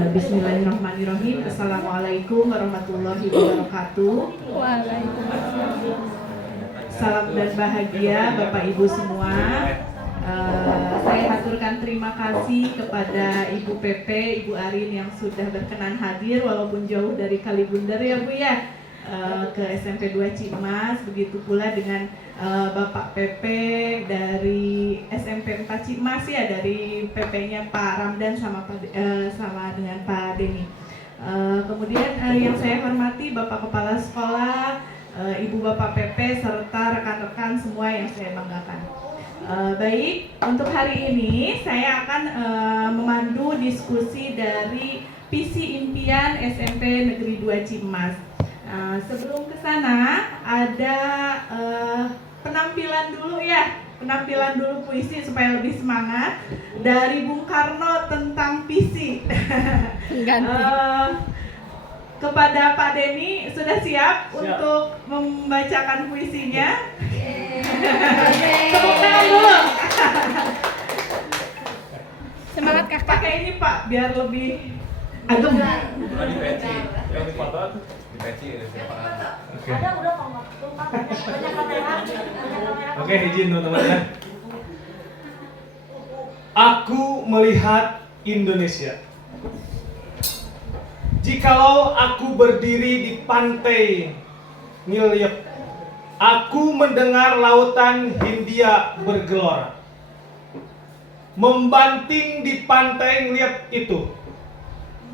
Bismillahirrahmanirrahim. Assalamualaikum warahmatullahi wabarakatuh. Waalaikumsalam. Salam dan bahagia Bapak Ibu semua. Saya haturkan terima kasih kepada Ibu Pepe, Ibu Arin yang sudah berkenan hadir walaupun jauh dari Kalibundar ya Bu ya, ke SMP 2 Cimas. Begitu pula dengan Bapak Pepe dari SMP 4 Cimas ya, dari PP-nya Pak Ramdan sama dengan Pak Denny. Kemudian yang saya hormati Bapak Kepala Sekolah, Ibu Bapak PP serta rekan-rekan semua yang saya banggakan. Baik, untuk hari ini saya akan memandu diskusi dari visi impian SMP Negeri 2 Cimas. Sebelum ke sana ada penampilan dulu puisi supaya lebih semangat dari Bung Karno tentang visi. Kepada Pak Denny, sudah siap untuk membacakan puisinya? Tepuk tangan dulu. Semangat kakak. Pakai ini Pak, biar lebih adem. Di peci, yang di foto di peci ada siapa? Oke. Ada udah kok banyak kamera. Oke, izin teman-teman ya. Aku melihat Indonesia. Jikalau aku berdiri di pantai Nilep, aku mendengar lautan Hindia bergelora. Membanting di pantai Nilep itu,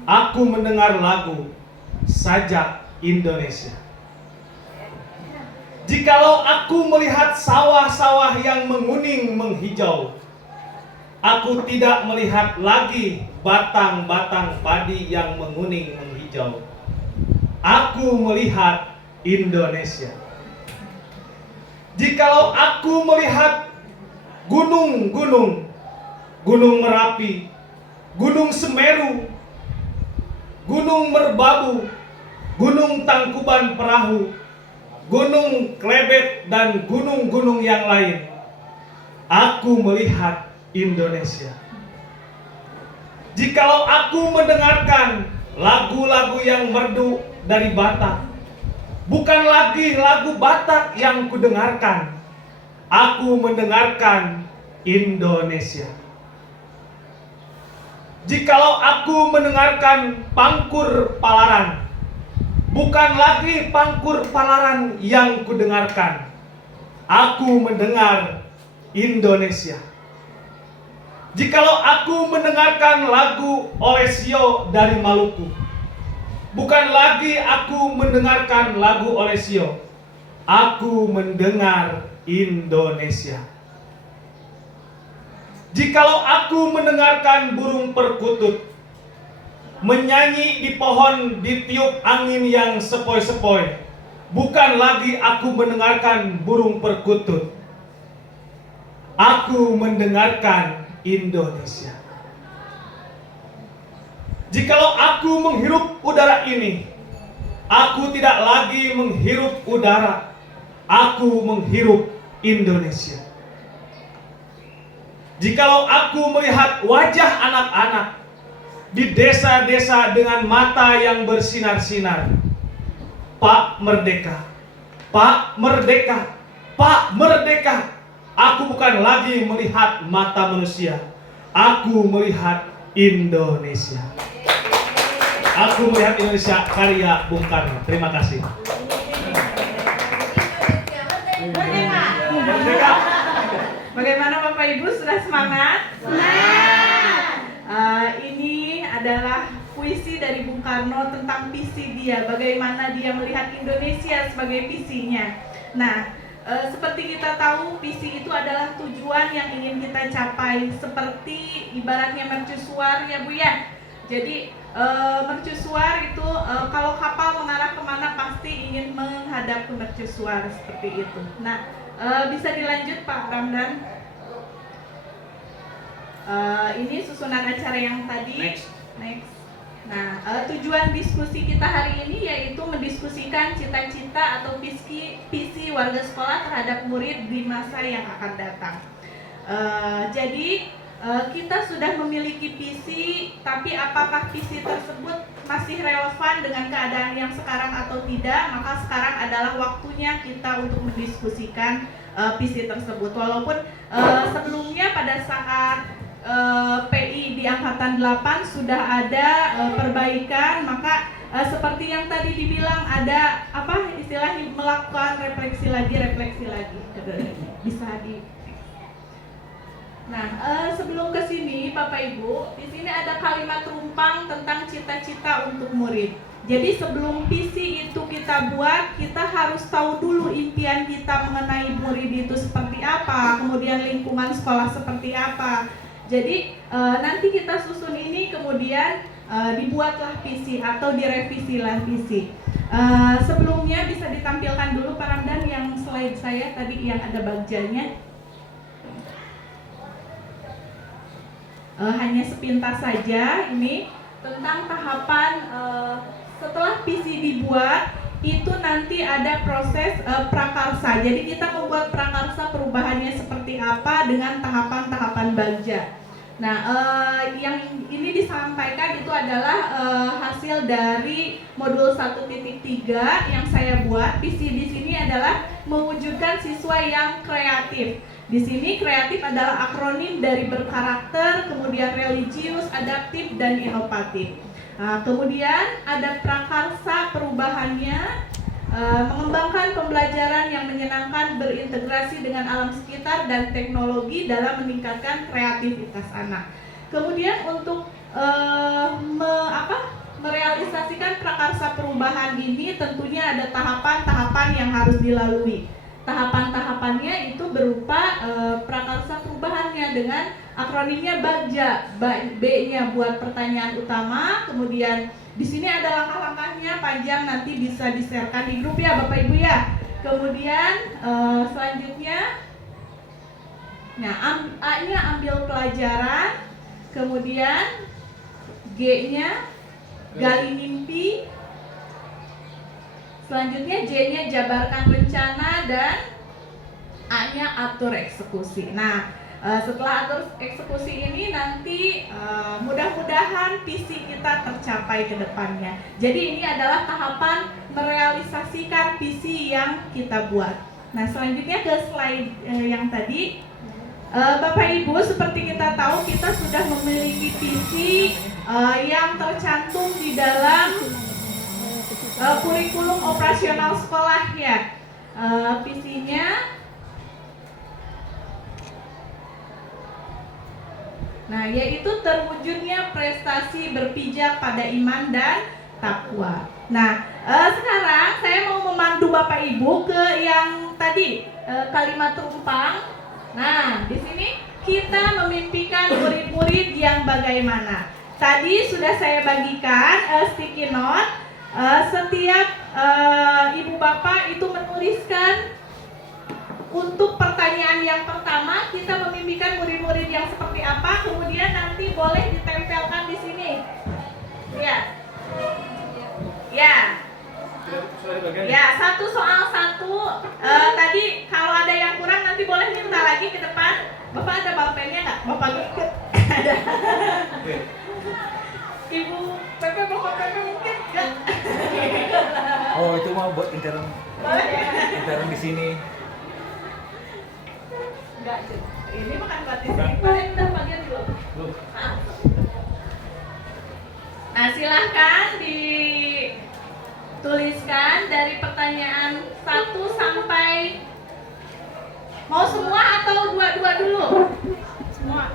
aku mendengar lagu Sajak Indonesia. Jikalau aku melihat sawah-sawah yang menguning menghijau, aku tidak melihat lagi batang-batang padi yang menguning menghijau. Aku melihat Indonesia. Jikalau aku melihat gunung-gunung, Gunung Merapi, Gunung Semeru, Gunung Merbabu, Gunung Tangkuban Perahu, Gunung Klebet, dan gunung-gunung yang lain, aku melihat Indonesia. Jikalau aku mendengarkan lagu-lagu yang merdu dari Batak, bukan lagi lagu Batak yang kudengarkan, aku mendengarkan Indonesia. Jikalau aku mendengarkan Pangkur Palaran, bukan lagi Pangkur Palaran yang kudengarkan, aku mendengar Indonesia. Jikalau aku mendengarkan lagu Olesio dari Maluku, bukan lagi aku mendengarkan lagu Olesio, aku mendengar Indonesia. Jikalau aku mendengarkan burung perkutut menyanyi di pohon ditiup angin yang sepoi-sepoi, bukan lagi aku mendengarkan burung perkutut, aku mendengarkan Indonesia. Jikalau aku menghirup udara ini, aku tidak lagi menghirup udara, aku menghirup Indonesia. Jikalau aku melihat wajah anak-anak di desa-desa dengan mata yang bersinar-sinar, Pak Merdeka, Pak Merdeka, Pak Merdeka, aku bukan lagi melihat mata manusia, aku melihat Indonesia. Aku melihat Indonesia karya Bung Karno. Terima kasih. Merdeka. Bagaimana Bapak Ibu, sudah semangat? Ini adalah puisi dari Bung Karno tentang visi dia, bagaimana dia melihat Indonesia sebagai visinya. Nah, seperti kita tahu, visi itu adalah tujuan yang ingin kita capai, seperti ibaratnya mercusuar ya Bu ya. Jadi mercusuar itu kalau kapal mengarah kemana pasti ingin menghadap ke mercusuar, seperti itu. Nah, bisa dilanjut Pak Ramdan. Ini susunan acara yang tadi. Next. Nah, tujuan diskusi kita hari ini yaitu mendiskusikan cita-cita atau visi warga sekolah terhadap murid di masa yang akan datang. Jadi kita sudah memiliki visi, tapi apakah visi tersebut masih relevan dengan keadaan yang sekarang atau tidak? Maka sekarang adalah waktunya kita untuk mendiskusikan visi tersebut. Walaupun sebelumnya pada saat PI di Angkatan 8 sudah ada perbaikan, maka seperti yang tadi dibilang ada apa istilahnya melakukan refleksi lagi bisa di. Nah, sebelum ke sini Bapak Ibu, di sini ada kalimat rumpang tentang cita-cita untuk murid. Jadi sebelum visi itu kita buat, kita harus tahu dulu impian kita mengenai murid itu seperti apa, kemudian lingkungan sekolah seperti apa. Jadi nanti kita susun ini, kemudian dibuatlah visi atau direvisilah visi. Sebelumnya bisa ditampilkan dulu Pak Ramdan yang slide saya tadi yang ada bagjanya. Hanya sepintas saja ini tentang tahapan setelah visi dibuat itu nanti ada proses prakarsa. Jadi kita membuat prakarsa perubahannya seperti apa dengan tahapan-tahapan bagja. Nah, yang ini disampaikan itu adalah hasil dari modul 1.3 yang saya buat. Visi di sini adalah mewujudkan siswa yang kreatif. Di sini kreatif adalah akronim dari berkarakter, kemudian religius, adaptif, dan inovatif. Nah, kemudian ada prakarsa perubahannya, mengembangkan pembelajaran yang menyenangkan, berintegrasi dengan alam sekitar dan teknologi dalam meningkatkan kreativitas anak. Kemudian untuk merealisasikan prakarsa perubahan ini tentunya ada tahapan-tahapan yang harus dilalui. Tahapan-tahapannya itu berupa prakarsa perubahannya dengan akronimnya BAGJA. B-nya buat pertanyaan utama, kemudian di sini ada langkah-langkahnya panjang, nanti bisa di-sharekan di grup ya Bapak Ibu ya. Kemudian selanjutnya, nah A-nya ambil pelajaran, kemudian G-nya gali mimpi. Selanjutnya J-nya jabarkan rencana, dan A-nya atur eksekusi. Nah, setelah atur eksekusi ini nanti mudah-mudahan visi kita tercapai ke depannya. Jadi ini adalah tahapan merealisasikan visi yang kita buat. Nah, selanjutnya ke slide yang tadi. Bapak Ibu, seperti kita tahu kita sudah memiliki visi yang tercantum di dalam kurikulum operasional sekolah ya. Visinya, nah yaitu terwujudnya prestasi berpijak pada iman dan takwa. Nah sekarang saya mau memandu Bapak Ibu ke yang tadi kalimat rumpang. Nah di sini kita memimpikan murid-murid yang bagaimana. Tadi sudah saya bagikan sticky note. Setiap ibu bapak itu menuliskan untuk pertanyaan yang pertama kita memimpikan murid-murid yang seperti apa, kemudian nanti boleh ditempelkan di sini. Ya. Ya. Ya, satu soal satu. Tadi kalau ada yang kurang nanti boleh minta lagi ke depan. Bapak ada balpennya nggak? Bapak ikut. Ada. Ibu Pepe, Bapak Pepe mungkin enggak? Oh, itu mau buat intern. Boleh ya? Intern di sini. Enggak, ini makan batis. Kalian udah bagian dulu. Nah, silahkan dituliskan dari pertanyaan 1 sampai mau semua atau dua-dua dulu? Semua.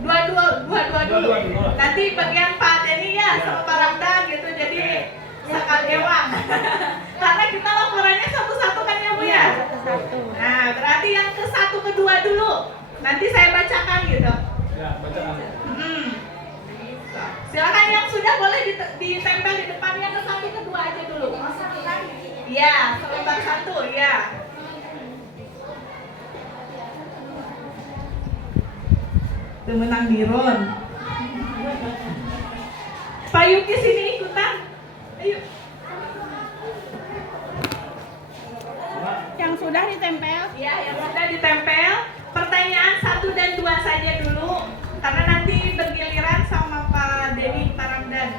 Dua-dua dulu. Nanti bagian Pak Denny ya sama Pak Ramdan gitu, jadi sekal ewang. Karena kita laporannya satu-satu kan ya Bu ya? Satu. Nah, berarti yang ke satu kedua dulu. Nanti saya bacakan gitu. Ya, bacaan. Silakan yang sudah boleh ditempel di depannya ke satu kedua aja dulu. Iya, selembar satu ya. Temenang Niron. Pak Yuki sini ikutan. Ayo. Yang sudah ditempel. Ya, yang sudah ditempel. Pertanyaan 1 dan 2 saja dulu. karena nanti bergiliran sama Pak Denny, Pak Ramdan.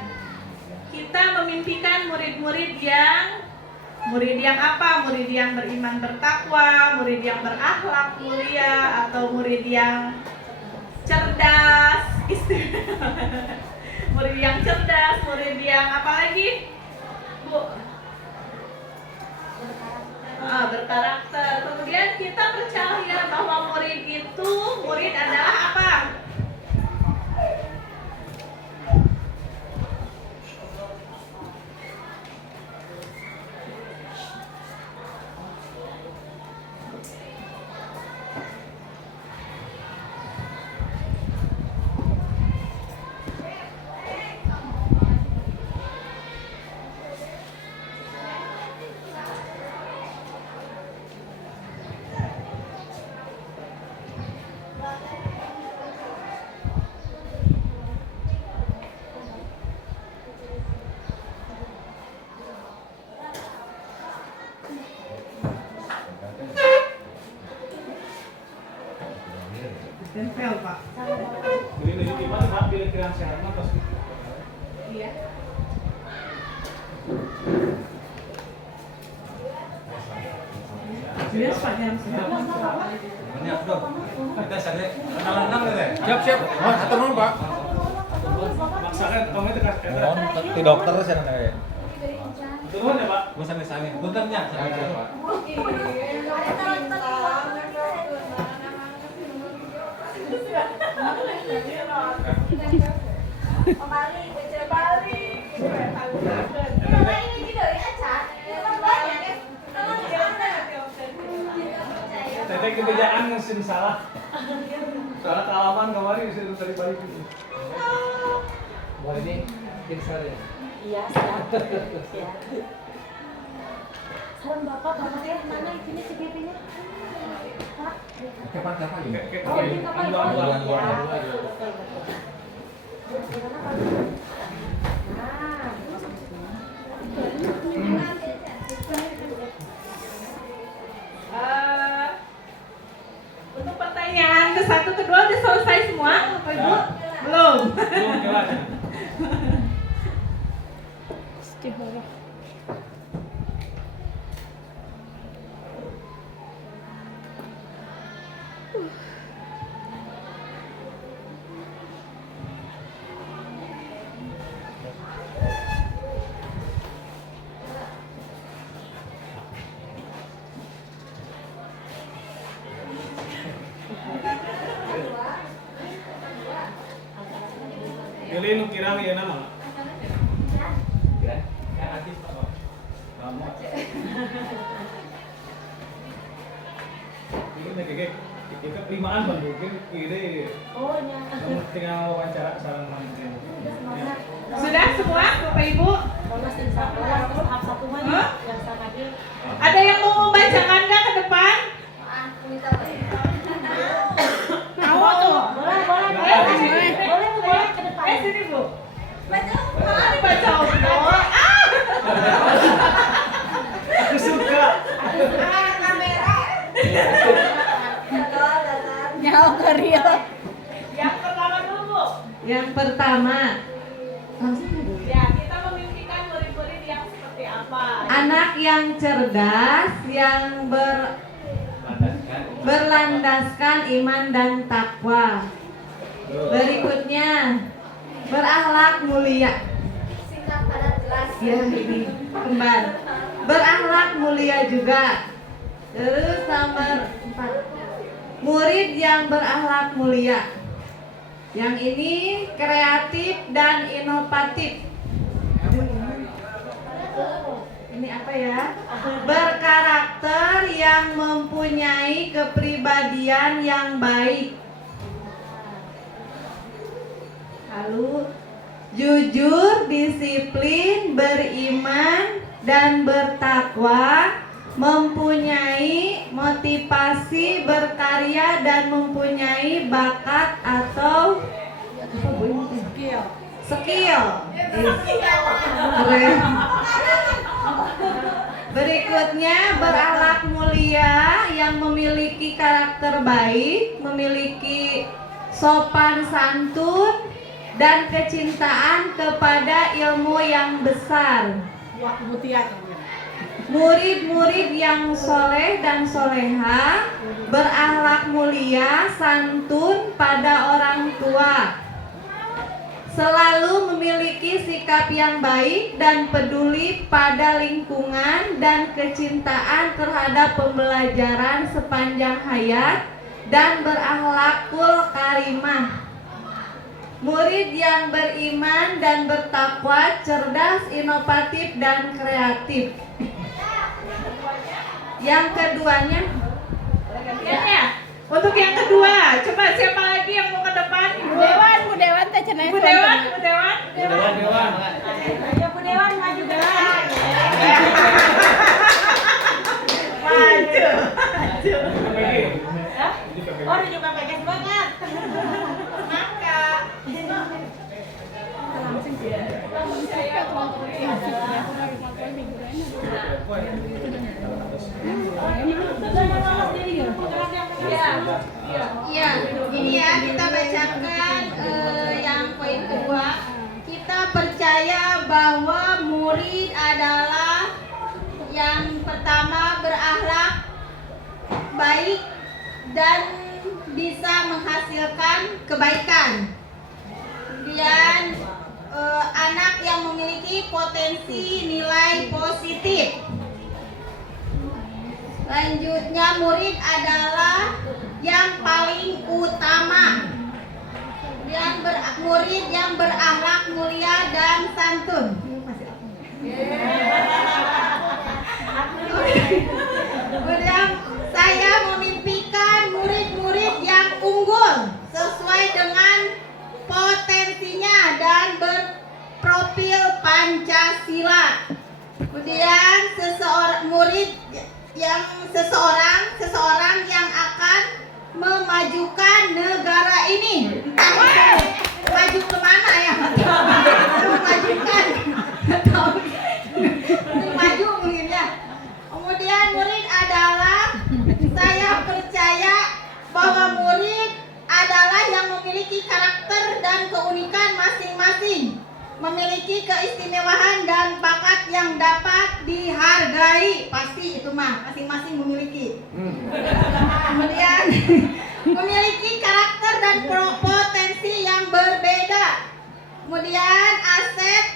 Kita memimpikan murid-murid yang apa? Murid yang beriman bertakwa, murid yang berakhlak mulia, atau murid yang cerdas, murid yang cerdas, murid yang apa lagi, Bu? Berkarakter. Kemudian kita percaya bahwa murid adalah apa? Tempel, Pak. Jadi gimana Pak pilih kira sehatnya pasti. Iya. Serius Pak jam sehat. Ini aku dong. Kita sadar kenal-kenal deh. Siap. Oh, atur nuhun, Pak. Maksakan kamu itu kas Di dokter sana ya. Turun ya Pak. Gua sange-sange. Bentarnya sange Pak. Kembali, kecil balik. Nah, ini gitu ya, Cak. Banyak ya. Teteh kebijakan mesin salah. Salah kealaman kemarin itu tadi balik itu. Wah, ini pizza ya. Iya, siap. Siap. Salam Bapak, ya. Mana ini si pipinya? Pak. Kapan ini? Oh, ini kapan? Untuk pertanyaan ke-1, ke-2 udah selesai semua, Bapak Ibu? Belum. Belum kelar. Istighfarah. Pilih nu kirang ya nama. Ya, artis Pak. Kamu. Ini kayak kita primaan Bang mungkin ide. Oh, nya. Tinggal wawancara sareng mantri. Sudah semua, Bapak Ibu? Monas insya Allah, terus hak satu mah Hah? yang sama dia. Ada yang mau membacakan nggak ke depan? Mau tuh. Boleh, boleh, Boleh. boleh, boleh ke depan. Sini Bu. Malah dibaca Allah. Aku suka. Nyawa keril. Yang pertama dulu Bu. Yang pertama, Ya, kita memimpikan murid-murid yang seperti apa? anak yang cerdas, yang berlandaskan iman dan takwa. Berikutnya, berakhlak mulia. Singkat padat jelas. Ya, ini kembar. Berakhlak mulia juga. Terus nomor 4, murid yang berakhlak mulia. Yang ini kreatif dan inovatif. Ini apa ya? Berkarakter yang mempunyai kepribadian yang baik. Lalu jujur, disiplin, beriman, dan bertakwa, mempunyai motivasi berkarya dan mempunyai bakat atau skill. Keren. Berikutnya berakhlak mulia yang memiliki karakter baik, memiliki sopan santun, dan kecintaan kepada ilmu yang besar. Wah, Mutia. Murid-murid yang soleh dan soleha, berakhlak mulia, santun pada orang tua, selalu memiliki sikap yang baik dan peduli pada lingkungan dan kecintaan terhadap pembelajaran sepanjang hayat, dan berakhlakul karimah. Murid yang beriman dan bertakwa, cerdas, inovatif, dan kreatif. Yang keduanya, Untuk yang kedua, coba siapa lagi yang mau ke depan? Bu Dewan teh cenah. Bu Dewan, Bu Dewan. Dewan. Ya Bu Dewan maju ke depan. Maju. Oh, di juga pakai semangat. Maka ya, ini ya kita bacakan yang poin kedua. Kita percaya bahwa murid adalah yang pertama berakhlak baik dan bisa menghasilkan kebaikan. Kemudian anak yang memiliki potensi nilai positif. Selanjutnya murid adalah yang paling utama. Kemudian murid yang berakhlak mulia dan santun. Kemudian saya memimpikan murid-murid yang unggul sesuai dengan potensinya dan berprofil Pancasila. Kemudian seseorang yang akan memajukan negara ini. Entah itu maju kemana ya? Memajukan atau maju mungkin ya. Kemudian murid adalah, saya percaya bahwa murid adalah yang memiliki karakter dan keunikan masing-masing, memiliki keistimewaan dan bakat yang dapat dihargai. Pasti itu mah masing-masing memiliki. Kemudian memiliki karakter dan potensi yang berbeda. Kemudian aset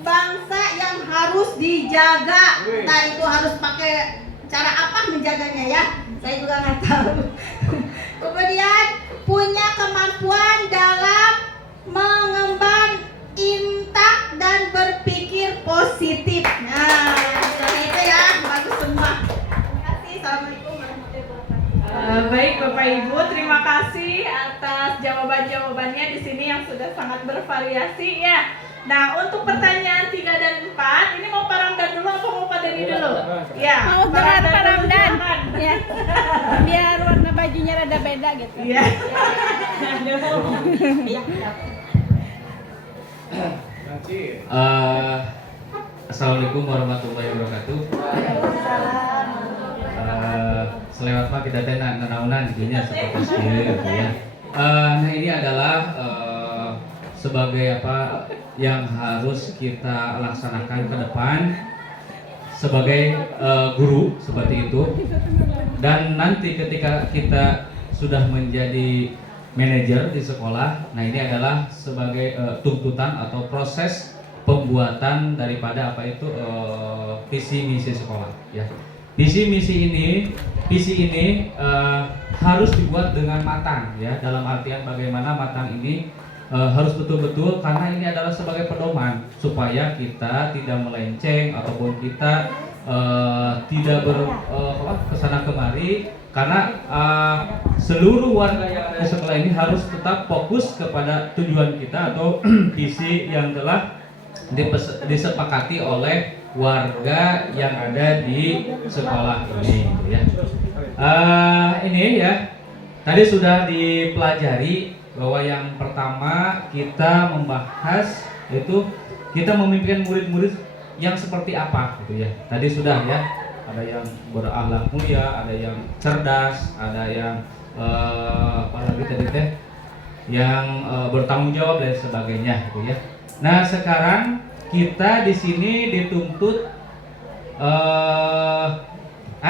bangsa yang harus dijaga. Nah, itu harus pakai cara apa menjaganya ya? Saya juga nggak tahu. Kemudian punya kemampuan dalam mengemban intak dan berpikir positif. Nah, itu ya, bagus semua. Terima kasih. Assalamualaikum warahmatullahi wabarakatuh. Baik Bapak Ibu, terima kasih atas jawaban-jawabannya di sini yang sudah sangat bervariasi ya. Nah, untuk pertanyaan 3 dan 4, ini mau Pak Ramdan dulu apa mau Pak Deni dulu? Ya, Mau berat Pak Ramdan. silakan. Ya. Biar warna bajunya rada beda gitu. Iya. Assalamualaikum warahmatullahi wabarakatuh. Selewat mah kita teh nanaunan dinya seperti itu ya. Nah ini adalah sebagai apa yang harus kita laksanakan ke depan sebagai guru seperti itu. Dan nanti ketika kita sudah menjadi manajer di sekolah, nah ini adalah sebagai tuntutan atau proses pembuatan daripada apa itu visi misi sekolah ya. Visi ini harus dibuat dengan matang ya, dalam artian bagaimana matang ini harus betul-betul, karena ini adalah sebagai pedoman supaya kita tidak melenceng ataupun kita tidak kesana kemari, karena seluruh warga yang ada di sekolah ini harus tetap fokus kepada tujuan kita atau visi yang telah disepakati oleh warga yang ada di sekolah ini ya. Ini ya tadi sudah dipelajari bahwa yang pertama kita membahas itu kita memimpin murid-murid yang seperti apa gitu ya. Tadi sudah ya, ada yang berakhlak mulia, ada yang cerdas, ada yang apa lagi tadi teh yang bertanggung jawab dan sebagainya gitu ya. Nah, sekarang kita di sini dituntut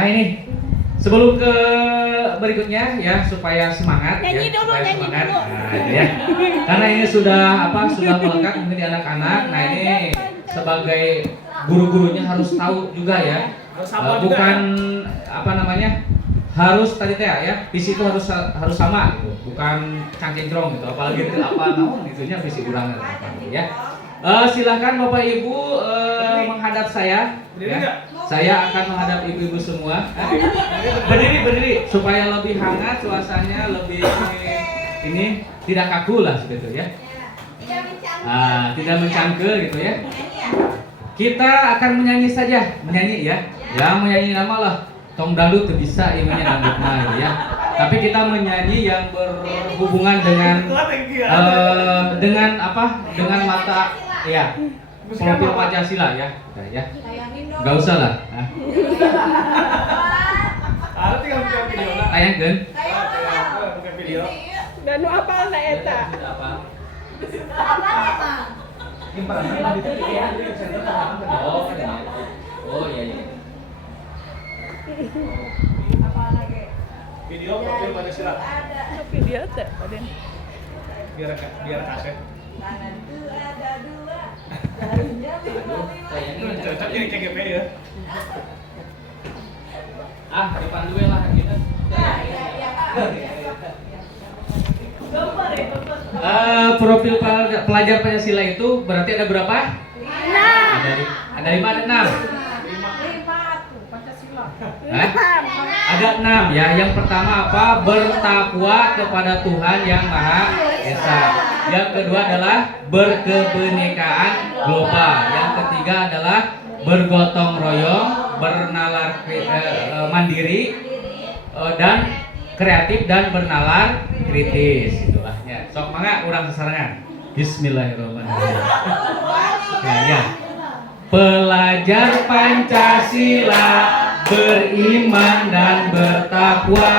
ini sebelum ke berikutnya ya supaya semangat Nyanyi ya, dulu, supaya nyanyi semangat. dulu. Nah, itu ya. Karena ini sudah melekat mungkin di anak-anak. Nah, ini sebagai guru-gurunya harus tahu juga ya. Bukan apa namanya? Harus tadi teh ya, visi itu harus sama gitu. Bukan cangkengkrong gitu. Apalagi itu apa naon itunya visi kurang ya. Silakan Bapak Ibu menghadap saya ya. Saya akan menghadap ibu-ibu semua. Berdiri supaya lebih hangat suasananya, lebih ini tidak kaku lah gitu ya. Tidak mencangkel gitu ya. Kita akan menyanyi saja, menyanyi ya. Yang menyanyi nama lah tong dangdut tuh bisa ibunya dangdut mah gitu ya. Tapi kita menyanyi yang berhubungan dengan apa? Dengan mata ya. Profil Pancasila ya. Udah ya. Gak usah lah. Ada tinggal buka video lah. Tayangkeun. Buka video. Dan nu apal na eta. Oh iya. Video profil Pancasila. Video teh Aden. Biar kaset. Cocok jadi KGP ya. Depan dulu lah kita. Profil pelajar Pancasila itu berarti ada berapa? 6. Ada 5 ada 6. Ada 6 ya. Yang pertama apa? Bertakwa kepada Tuhan yang Maha Esa. Yang kedua adalah berkebenekaan global. Yang ketiga adalah bergotong royong, bernalar mandiri dan kreatif dan bernalar kritis. Itulah ya. Sok mangga urang sesarengan. Bismillahirrahmanirrahim. Ya. Pelajar Pancasila beriman dan bertakwa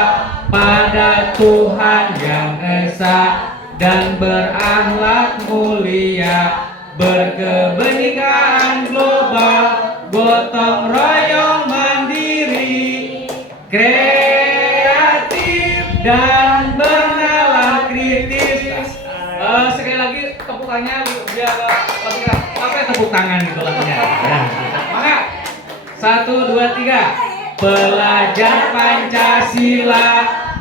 pada Tuhan yang Esa dan berakhlak mulia, berkebenekaan global, gotong royong mandiri, kreatif dan bernalar kritis. Sekali lagi tepukannya biar lebih apa ya, tepuk tangan gitu lagunya. Ya. Maka 1, 2, 3. Pelajar Pancasila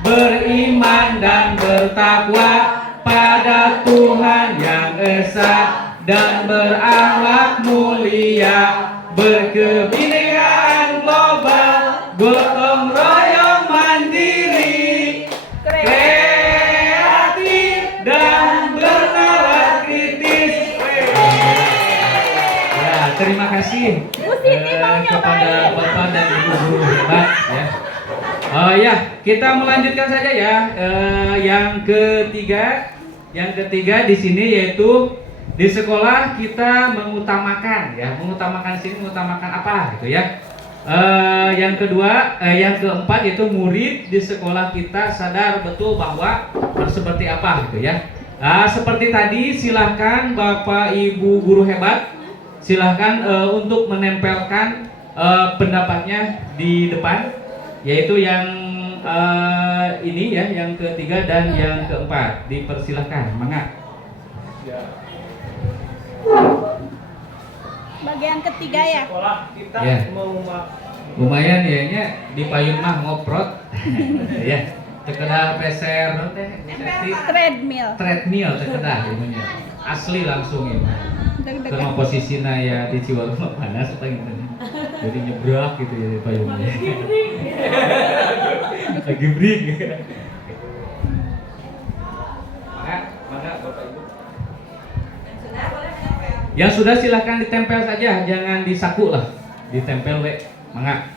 beriman dan bertakwa pada Tuhan yang Esa dan berakhlak mulia, berkebinekaan global, gotong royong mandiri, kreatif dan bernalar kritis. Ya, terima kasih kepada Bapak dan Ibu guru hebat ya. Ya, kita melanjutkan saja ya. Yang ketiga di sini yaitu di sekolah kita mengutamakan ya, mengutamakan apa gitu ya. Yang keempat yaitu murid di sekolah kita sadar betul bahwa harus seperti apa gitu ya. Seperti tadi silahkan Bapak Ibu guru hebat silahkan untuk menempelkan pendapatnya di depan, yaitu yang ini ya, yang ketiga dan yang keempat. Dipersilahkan, mangga. Bagian ketiga ya. Sekolah kita Ya. mau Lumayan ya nya di payung mah ngoprot. Ya. Tekedah peser teh treadmill tekedah ilmunya. Asli langsung ya. Karena posisinya ya di Ciwalem panas apa gitu. Jadi nyebrak gitu ya di payungnya. Lagi break. Maka Bapak Ibu. Yang sudah silahkan ditempel saja, jangan disaku lah. Ditempel we, mangga.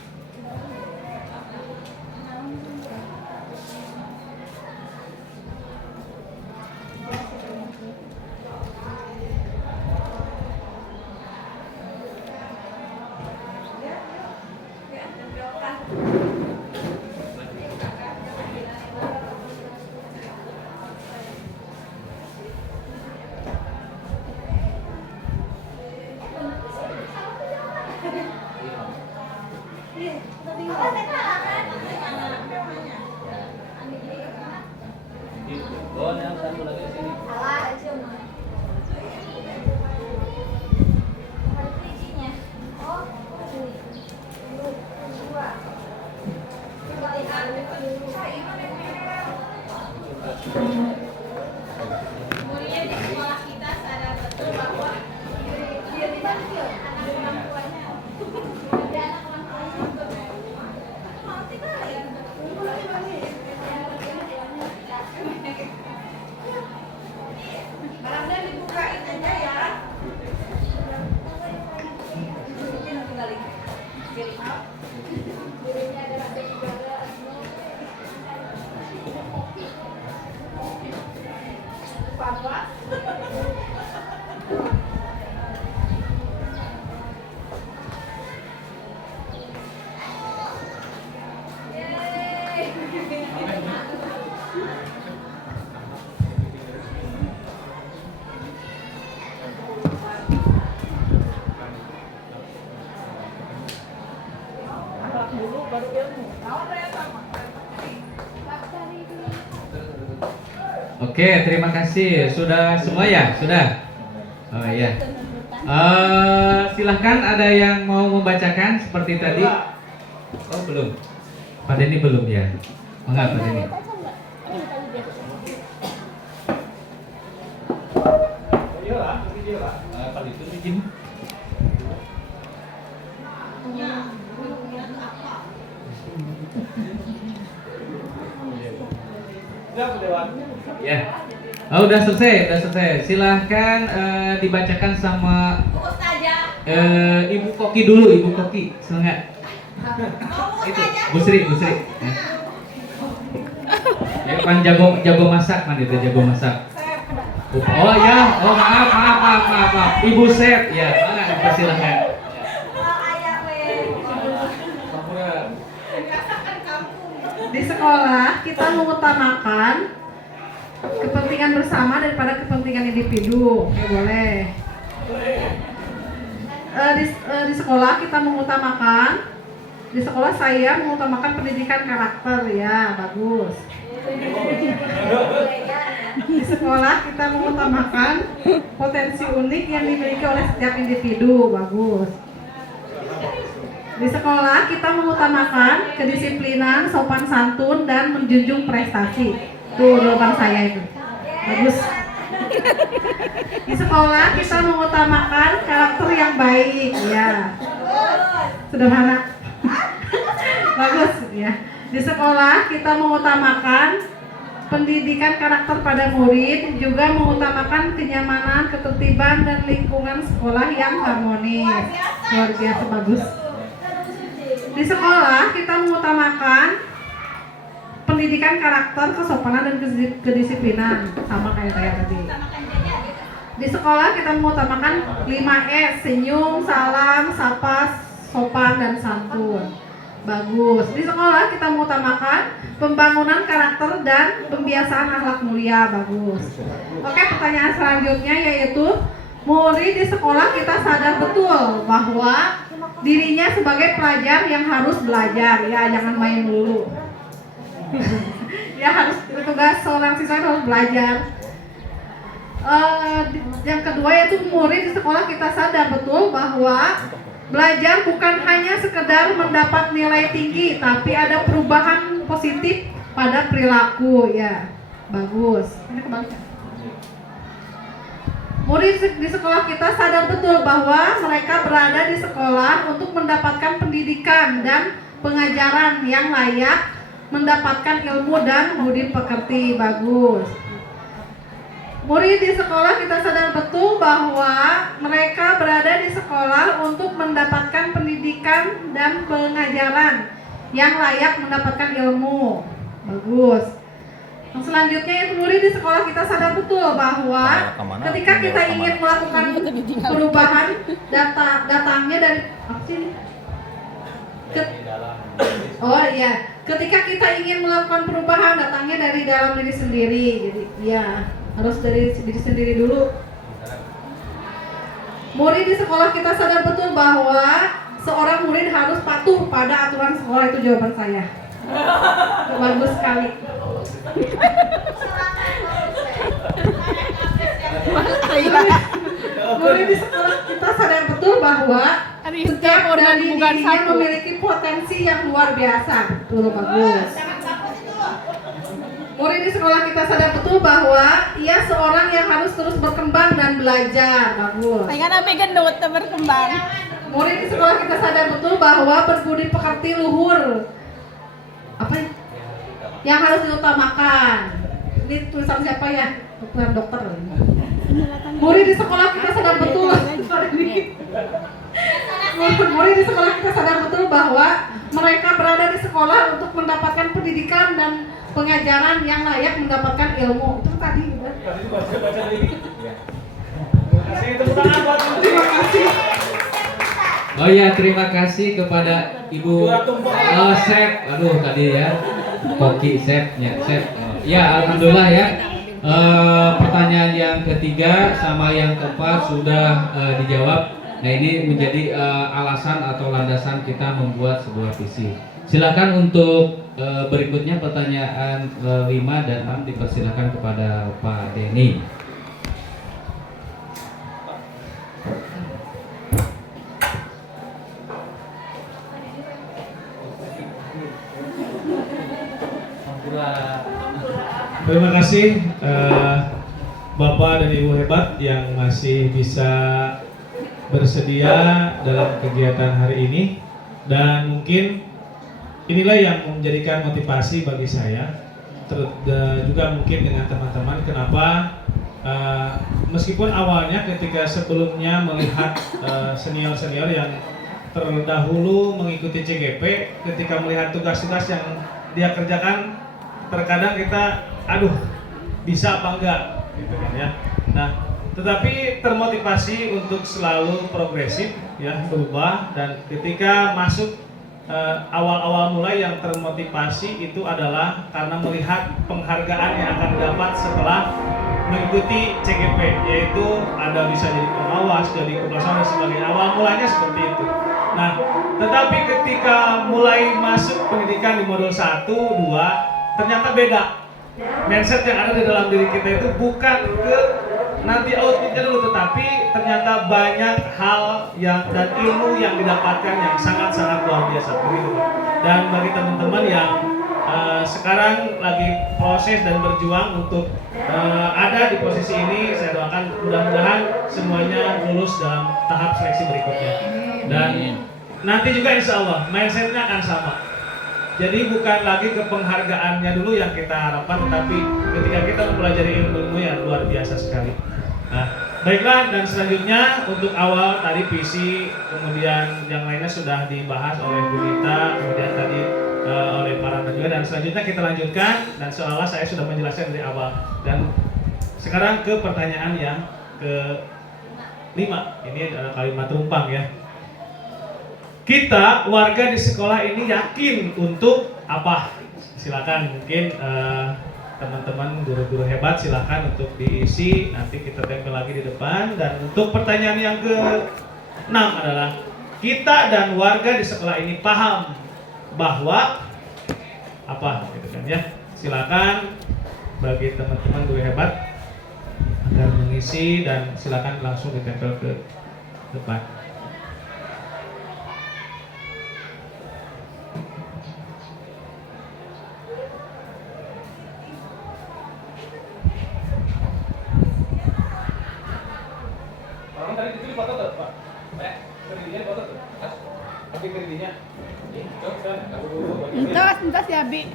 Barangnya dibukain aja ya. Oke, terima kasih. Sudah semua ya? Sudah? Oh iya. Silahkan ada yang mau membacakan seperti tadi? Oh belum. Pak Denny belum ya? Enggak Pak Denny. Iya lah, video lah. Kalau itu bikin. Siap, Dewan. Ya. Oh, udah selesai. Silahkan dibacakan sama Ibu Koki dulu, Ibu Koki. Semangat. Itu, Bu Sri. Ya kan jago masak kan itu, jago masak. Oh ya, oh maaf. Ibu Sep, ya, semangat, silakan. Di sekolah kita mengutamakan kepentingan bersama daripada kepentingan individu. Ya, boleh. Di sekolah kita mengutamakan, di sekolah saya mengutamakan pendidikan karakter, ya, bagus. Di sekolah kita mengutamakan potensi unik yang dimiliki oleh setiap individu, bagus. Di sekolah kita mengutamakan kedisiplinan, sopan santun, dan menjunjung prestasi. Tuh jawaban saya itu. Bagus. Di sekolah kita mengutamakan karakter yang baik, ya. Sederhana. Bagus, ya. Di sekolah kita mengutamakan pendidikan karakter pada murid, juga mengutamakan kenyamanan, ketertiban, dan lingkungan sekolah yang harmonis. Luar biasa bagus. Di sekolah kita mengutamakan pendidikan karakter, kesopanan, dan kedisiplinan, sama kayak saya tadi. Di sekolah kita mengutamakan 5S, senyum, salam, sapa, sopan, dan santun. Bagus. Di sekolah kita mengutamakan pembangunan karakter dan pembiasaan akhlak mulia. Bagus. Oke, pertanyaan selanjutnya yaitu murid di sekolah kita sadar betul bahwa dirinya sebagai pelajar yang harus belajar, ya, jangan main dulu. Ya, harus tugas seorang siswa itu harus belajar. Yang kedua yaitu murid di sekolah kita sadar betul bahwa belajar bukan hanya sekedar mendapat nilai tinggi, tapi ada perubahan positif pada perilaku, ya. Bagus. Ini kebalik. Murid di sekolah kita sadar betul bahwa mereka berada di sekolah untuk mendapatkan pendidikan dan pengajaran yang layak, mendapatkan ilmu dan budi pekerti. Bagus. Murid di sekolah kita sadar betul bahwa mereka berada di sekolah untuk mendapatkan pendidikan dan pengajaran yang layak, mendapatkan ilmu. Bagus. Yang selanjutnya yaitu murid di sekolah kita sadar betul bahwa ketika kita ingin melakukan perubahan datangnya dari ketika kita ingin melakukan perubahan datangnya dari dalam diri sendiri. Jadi ya, harus dari diri sendiri dulu. Murid di sekolah kita sadar betul bahwa seorang murid harus patuh pada aturan sekolah. Itu jawaban saya. Bagus sekali. Murid di sekolah kita sadar betul bahwa setiap dari dirinya memiliki potensi yang luar biasa. Betul, bagus. Murid di sekolah kita sadar betul bahwa ia seorang yang harus terus berkembang dan belajar. Bagus. Pengen nabi gendut berkembang. Murid di sekolah kita sadar betul bahwa berbudi pekerti luhur. Apa ya? Yang harus diutamakan. Ini tulisan siapa ya? Bukan dokter. Murid di sekolah kita sadar betul. Murid di sekolah kita sadar betul bahwa mereka berada di sekolah untuk mendapatkan pendidikan dan pengajaran yang layak mendapatkan ilmu. Itu tadi udah. Tadi baca lagi. Kasih tepuk tangan buat Terima kasih. Oh ya, terima kasih kepada Ibu Chef. Aduh tadi ya, Koki Chefnya Chef. Ya, alhamdulillah ya. Pertanyaan yang ketiga sama yang keempat sudah dijawab. Nah ini menjadi alasan atau landasan kita membuat sebuah visi. Silakan untuk berikutnya pertanyaan 5 dan 6 dipersilakan kepada Pak Denny. Terima kasih Bapak dan Ibu hebat yang masih bisa bersedia dalam kegiatan hari ini, dan mungkin inilah yang menjadikan motivasi bagi saya juga mungkin dengan teman-teman kenapa meskipun awalnya ketika sebelumnya melihat senior-senior yang terdahulu mengikuti CGP, ketika melihat tugas-tugas yang dia kerjakan terkadang kita aduh bisa apa enggak gitu kan ya. Nah, tetapi termotivasi untuk selalu progresif ya, berubah, dan ketika masuk awal-awal mulai yang termotivasi itu adalah karena melihat penghargaan yang akan didapat setelah mengikuti CGP, yaitu ada bisa jadi pengawas, jadi kepelaksanaan dan sebagainya. Awal mulanya seperti itu. Nah, tetapi ketika mulai masuk pendidikan di modul 1, 2, ternyata beda. Mindset yang ada di dalam diri kita itu bukan ke nanti outputnya dulu, tetapi ternyata banyak hal yang dan ilmu yang didapatkan yang sangat-sangat luar biasa begitu. Dan bagi teman-teman yang sekarang lagi proses dan berjuang untuk ada di posisi ini, saya doakan mudah-mudahan semuanya lulus dalam tahap seleksi berikutnya. Dan nanti juga insya Allah mindsetnya akan sama. Jadi bukan lagi ke penghargaannya dulu yang kita harapkan, tetapi ketika kita mempelajari ilmu-ilmu yang luar biasa sekali. Nah, baiklah, dan selanjutnya untuk awal tadi visi, kemudian yang lainnya sudah dibahas oleh Bu Dita, kemudian tadi oleh para juga, dan selanjutnya kita lanjutkan, dan seolah saya sudah menjelaskan dari awal. Dan sekarang ke pertanyaan yang ke-5, ini adalah kalimat tumpang ya. Kita warga di sekolah ini yakin untuk apa? Silakan mungkin teman-teman guru-guru hebat silakan untuk diisi, nanti kita tempel lagi di depan. Dan untuk pertanyaan yang ke-6 adalah kita dan warga di sekolah ini paham bahwa apa gitu kan ya. Silakan bagi teman-teman guru hebat agar mengisi, dan silakan langsung ditempel ke depan. Tadi itu foto tuh, Pak. Kerdinya foto tuh. Tapi kerdinya. Entas ya, Bi.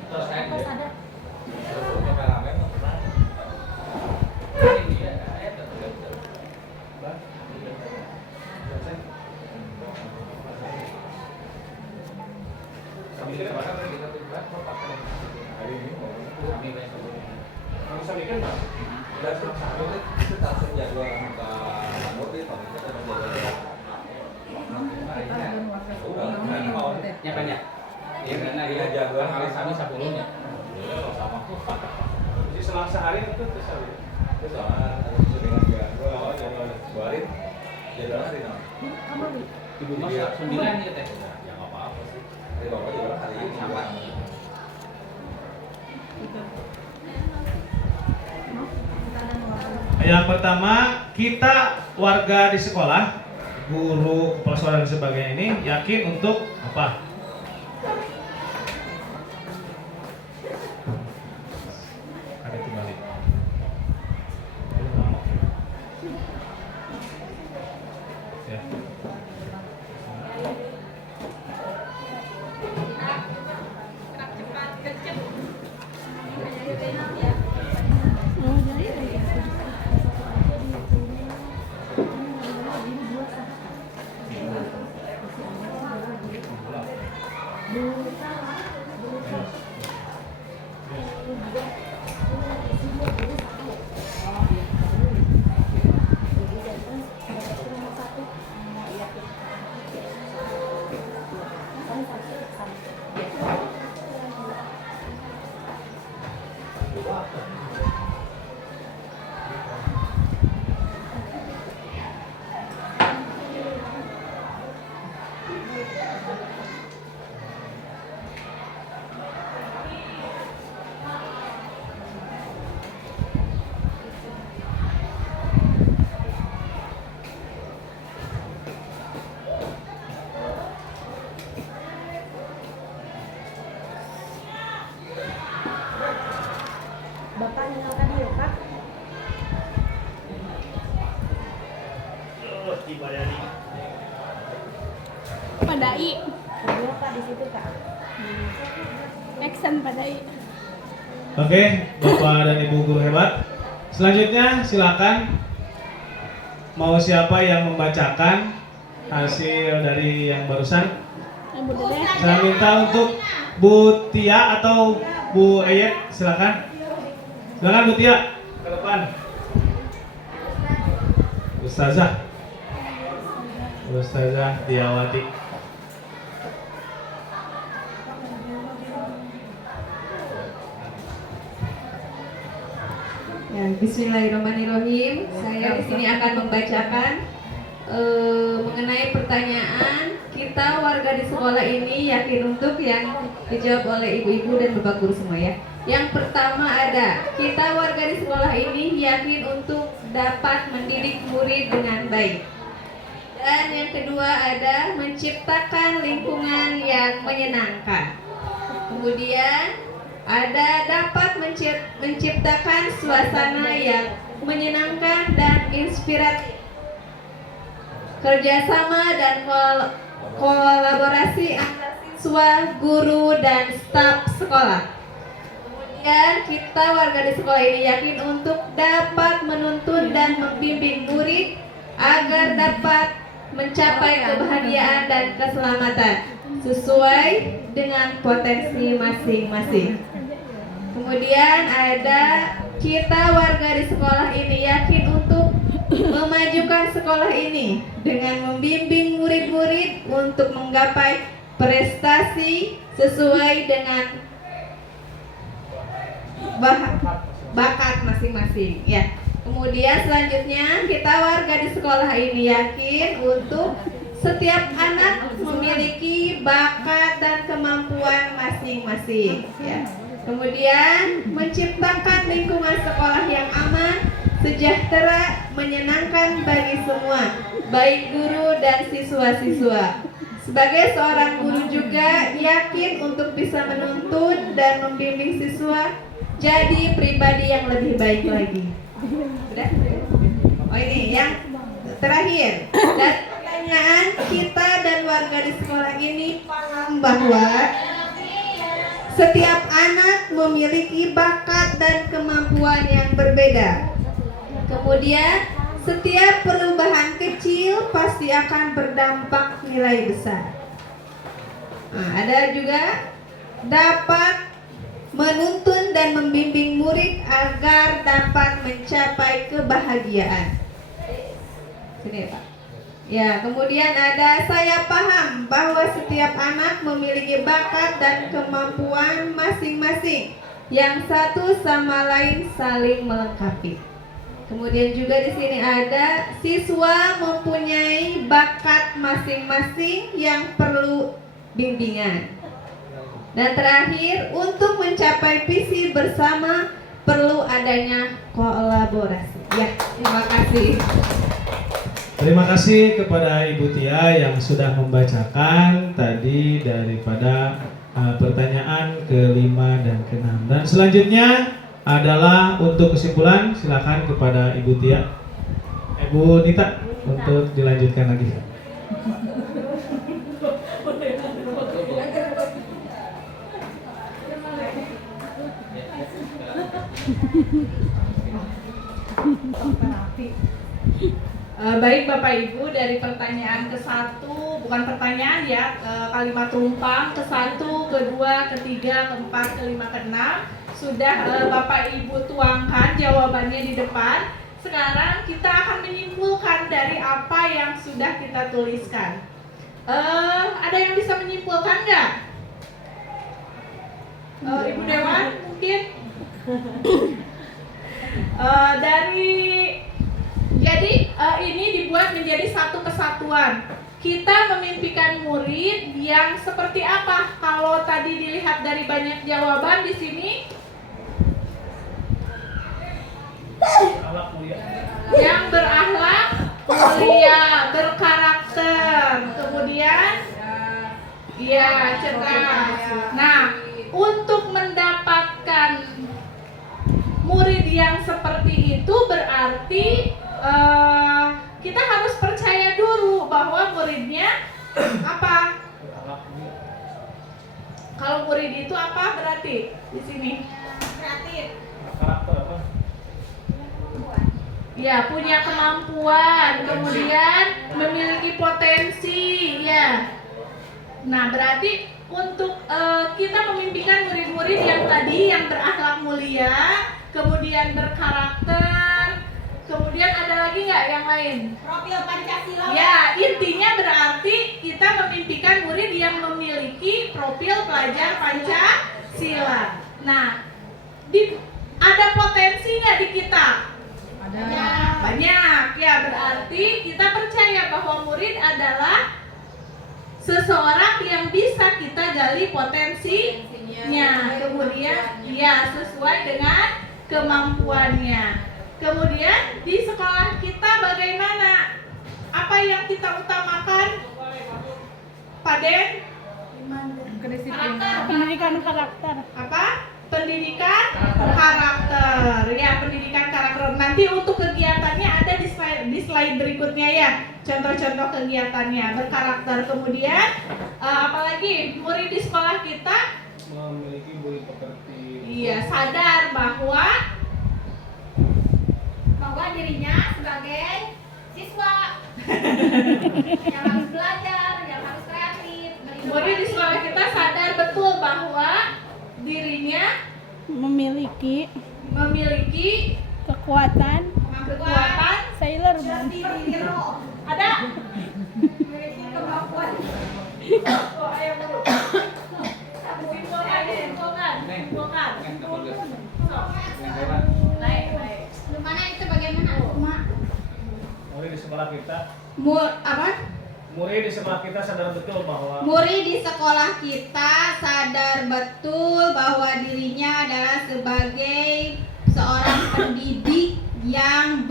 Ya kan ya? Iya karena dia jagoan kali sami 10-nya. Sama. Jadi selang sehari itu terus hari. Terus harus dengan jagoan. Oh, jagoan. Barit. Jagoan hari nào? Ibu Mas 9 ya teh. Ya enggak apa-apa sih. Hari Bapak jagoan hari ini sama. Yang pertama, kita warga di sekolah, guru, kepala sekolah dan sebagainya ini yakin untuk apa? Ya. Bapak nyenang tadi ya Pak? Padai. Kedua Pak di situ Kak. Action padai. Oke, Bapak dan Ibu guru hebat. Selanjutnya silakan mau siapa yang membacakan hasil dari yang barusan. Ibu Dede. Saya minta untuk Bu Tia atau Bu Eyet, silakan. Silakan Bu Tia ke depan. Ustazah Tiawati. Ya, Bismillahirrahmanirrahim. Saya di sini akan membacakan mengenai pertanyaan kita warga di sekolah ini yakin untuk yang dijawab oleh ibu-ibu dan bapak guru semua ya. Yang pertama ada, kita warga di sekolah ini yakin untuk dapat mendidik murid dengan baik. Dan yang kedua ada menciptakan lingkungan yang menyenangkan. Kemudian ada dapat menciptakan suasana yang menyenangkan dan inspiratif. Kerjasama dan kolaborasi antara siswa, guru, dan staf sekolah. Kemudian kita warga di sekolah ini yakin untuk dapat menuntun dan membimbing murid agar dapat mencapai kebahagiaan dan keselamatan sesuai dengan potensi masing-masing. Kemudian ada kita warga di sekolah ini yakin untuk memajukan sekolah ini dengan membimbing murid-murid untuk menggapai prestasi sesuai dengan bakat masing-masing ya. Kemudian selanjutnya kita warga di sekolah ini yakin untuk setiap anak memiliki bakat dan kemampuan masing-masing ya. Kemudian menciptakan lingkungan sekolah yang aman, sejahtera, menyenangkan bagi semua, baik guru dan siswa-siswa. Sebagai seorang guru juga yakin untuk bisa menuntun dan membimbing siswa jadi pribadi yang lebih baik lagi. Sudah? Oh ini yang terakhir. Dan pertanyaan kita dan warga di sekolah ini paham bahwa setiap anak memiliki bakat dan kemampuan yang berbeda. Kemudian setiap perubahan kecil pasti akan berdampak nilai besar. Nah, ada juga dapat menuntun dan membimbing murid agar dapat mencapai kebahagiaan. Sini Pak. Ya, kemudian ada saya paham bahwa setiap anak memiliki bakat dan kemampuan masing-masing yang satu sama lain saling melengkapi. Kemudian juga di sini ada siswa mempunyai bakat masing-masing yang perlu bimbingan. Dan terakhir, untuk mencapai visi bersama perlu adanya kolaborasi. Ya, terima kasih. Terima kasih kepada Ibu Tia yang sudah membacakan tadi daripada pertanyaan ke-5 dan ke-6. Dan selanjutnya adalah untuk kesimpulan, silakan kepada Ibu Tia. Ibu Nita, untuk dilanjutkan lagi. Baik Bapak Ibu, dari pertanyaan ke-1, bukan pertanyaan ya, kalimat tumpang ke-1, ke-2, ke-3, ke-4, ke-5, ke-6 sudah Bapak Ibu tuangkan jawabannya di depan. Sekarang kita akan menyimpulkan dari apa yang sudah kita tuliskan. Ada yang bisa menyimpulkan nggak? Ibu Dewan mungkin? Jadi ini dibuat menjadi satu kesatuan. Kita memimpikan murid yang seperti apa? Kalau tadi dilihat dari banyak jawaban di sini, yang berakhlak mulia, berkarakter, kemudian ya cerdas. Nah, untuk mendapatkan murid yang seperti itu berarti kita harus percaya dulu bahwa muridnya apa? Kalau murid itu apa berarti di sini? Kreatif. Karakter apa? Ya, punya kemampuan, kemudian memiliki potensi, ya. Nah, berarti untuk kita memimpikan murid-murid yang tadi yang berakhlak mulia, kemudian berkarakter, kemudian ada lagi nggak yang lain? Profil Pancasila. Ya, intinya berarti kita memimpikan murid yang memiliki profil pelajar Pancasila. Nah, ada potensi nggak di kita? Banyak. Ya, berarti kita percaya bahwa murid adalah seseorang yang bisa kita gali potensinya, kemudian ya sesuai dengan kemampuannya. Kemudian di sekolah kita bagaimana? Apa yang kita utamakan? Pak Den? Pendidikan karakter. Apa? Pendidikan karakter. Ya, pendidikan karakter. Nanti untuk kegiatannya ada di slide berikutnya ya. Contoh-contoh kegiatannya berkarakter. Kemudian apalagi murid di sekolah kita Memiliki budi pekerti. iya sadar bahwa dirinya sebagai siswa yang harus belajar, yang harus kreatif. murid di sekolah kita sadar betul bahwa dirinya Memiliki kekuatan Sailor Moon. ada Memiliki kemampuan. oh, ayo dulu. Simpulkan. Naik. Mana itu bagaimana? Murid di sekolah kita. Apa? Murid di sekolah kita sadar betul bahwa Murid di sekolah kita sadar betul bahwa dirinya adalah sebagai seorang pendidik yang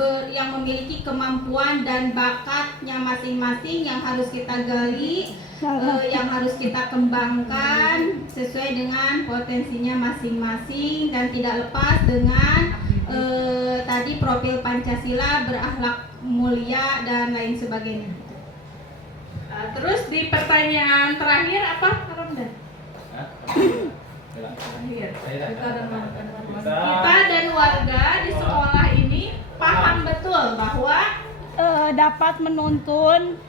memiliki kemampuan dan bakatnya masing-masing yang harus kita gali, yang harus kita kembangkan sesuai dengan potensinya masing-masing dan tidak lepas dengan tadi profil Pancasila, berakhlak mulia dan lain sebagainya. Terus di pertanyaan terakhir apa, Ramdan? Terakhir. Kita dan warga di sekolah ini paham betul bahwa Dapat menuntun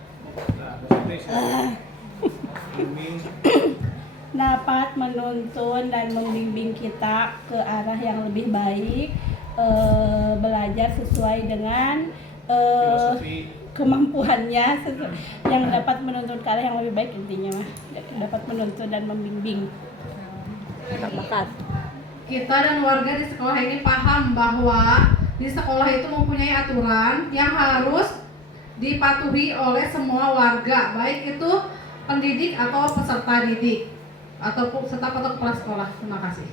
dapat menuntun dan membimbing kita ke arah yang lebih baik, belajar sesuai dengan kemampuannya, yang dapat menuntun ke arah yang lebih baik, intinya mah dapat menuntun dan membimbing. Kita dan warga di sekolah ini paham bahwa di sekolah itu mempunyai aturan yang harus dipatuhi oleh semua warga, baik itu pendidik atau peserta didik atau kepala sekolah. Terima kasih.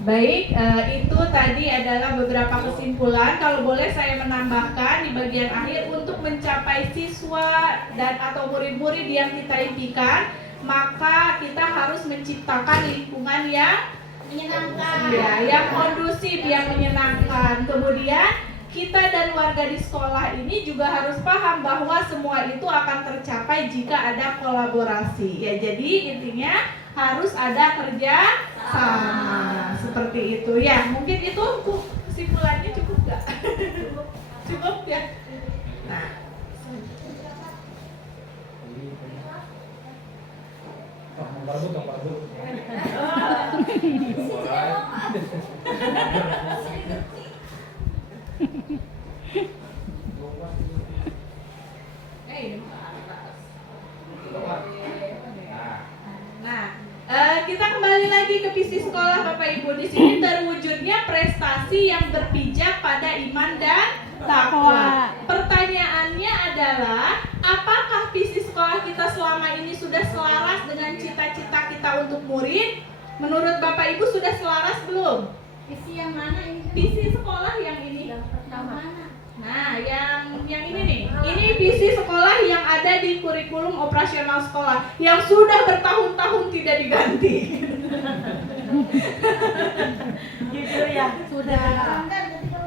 baik, itu tadi adalah beberapa kesimpulan. Kalau boleh saya menambahkan di bagian akhir, untuk mencapai siswa dan atau murid-murid yang kita impikan, maka kita harus menciptakan lingkungan yang Menyenangkan. ya, yang kondusif, yang menyenangkan. Kemudian kita dan warga di sekolah ini juga harus paham bahwa semua itu akan tercapai jika ada kolaborasi. Ya, jadi intinya harus ada kerja sama. Seperti itu ya. Mungkin itu kesimpulannya cukup nggak? Cukup ya. Nah, kita kembali lagi ke visi sekolah Bapak Ibu. Di sini terwujudnya prestasi yang berpijak pada iman dan takwa. Pertanyaannya adalah, apakah visi sekolah kita selama ini sudah selaras dengan cita-cita kita untuk murid? Menurut Bapak Ibu sudah selaras belum? Visi yang mana ini? Visi sekolah yang ini. Yang pertama. Nah, yang ini nih. Ini visi sekolah yang ada di kurikulum operasional sekolah yang sudah bertahun-tahun tidak diganti. Jujur ya, sudah.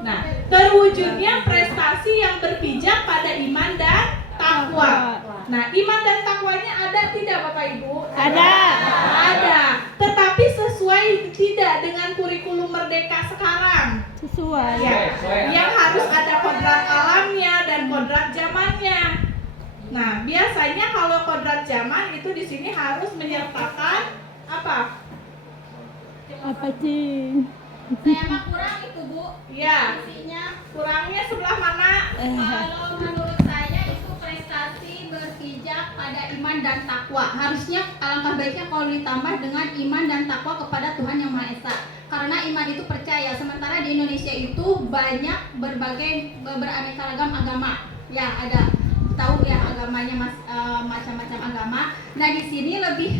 Nah, terwujudnya prestasi yang berpijak pada iman dan takwa. Nah, iman dan takwanya ada tidak Bapak Ibu? Ada. Ada. Tetapi sesuai tidak dengan kurikulum Merdeka sekarang? Sesuai. Ya, yang harus ada kodrat alamnya dan kodrat zamannya. Nah, biasanya kalau kodrat zaman itu di sini harus menyertakan apa? Apa sih? Saya mah kurang itu Bu. Ya. Visinya. Kurangnya sebelah mana? Kalau menurut saya itu prestasi berpijak pada iman dan takwa. Harusnya alangkah baiknya kalau ditambah dengan iman dan takwa kepada Tuhan Yang Maha Esa. Karena iman itu percaya. Sementara di Indonesia itu banyak berbagai beraneka ragam agama. Ya, ada tahu ya agamanya macam-macam agama. Nah, di sini lebih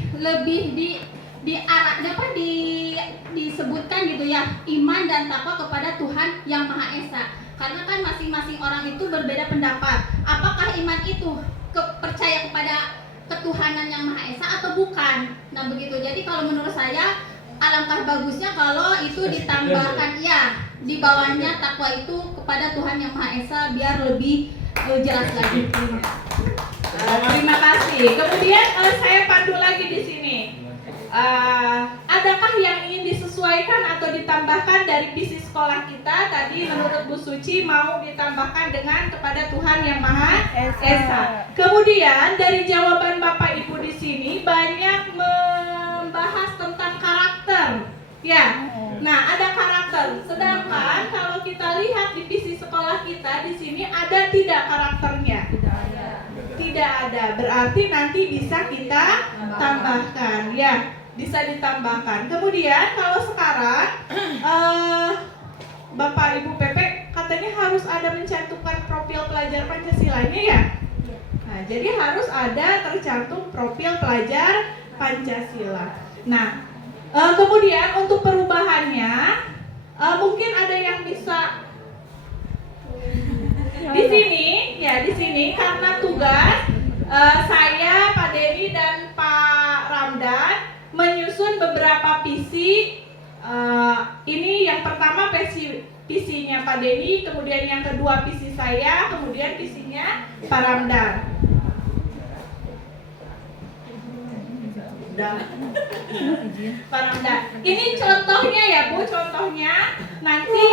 disebutkan gitu ya, iman dan takwa kepada Tuhan Yang Maha Esa. Karena kan masing-masing orang itu berbeda pendapat. Apakah iman itu percaya kepada ketuhanan Yang Maha Esa atau bukan? Nah, begitu. Jadi kalau menurut saya alangkah bagusnya kalau itu ditambahkan ya, di bawahnya takwa itu kepada Tuhan Yang Maha Esa biar lebih jelas lagi. Terima kasih. Kemudian saya pandu lagi di sini. Adakah yang ingin disesuaikan atau ditambahkan dari visi sekolah kita? Tadi menurut Bu Suci mau ditambahkan dengan kepada Tuhan Yang Maha Esa. Kemudian dari jawaban Bapak Ibu di sini banyak membahas tentang karakter. Ya. Nah, ada karakter. Sedangkan kalau kita lihat di visi sekolah kita di sini ada tidak karakternya? Tidak ada. Berarti nanti bisa kita tambahkan. Ya, bisa ditambahkan. Kemudian kalau sekarang Bapak Ibu PP katanya harus ada mencantumkan profil pelajar Pancasilanya ya. Nah, jadi harus ada tercantum profil pelajar Pancasila. Nah, kemudian untuk perubahannya mungkin ada yang bisa di sini karena tugas saya, Pak Denny dan Pak Ramdan menyusun beberapa visi. Ini yang pertama visinya Pak Denny, kemudian yang kedua visi saya, kemudian visinya Pak Ramdan. Pak Ramdan. Ini contohnya ya Bu, contohnya nanti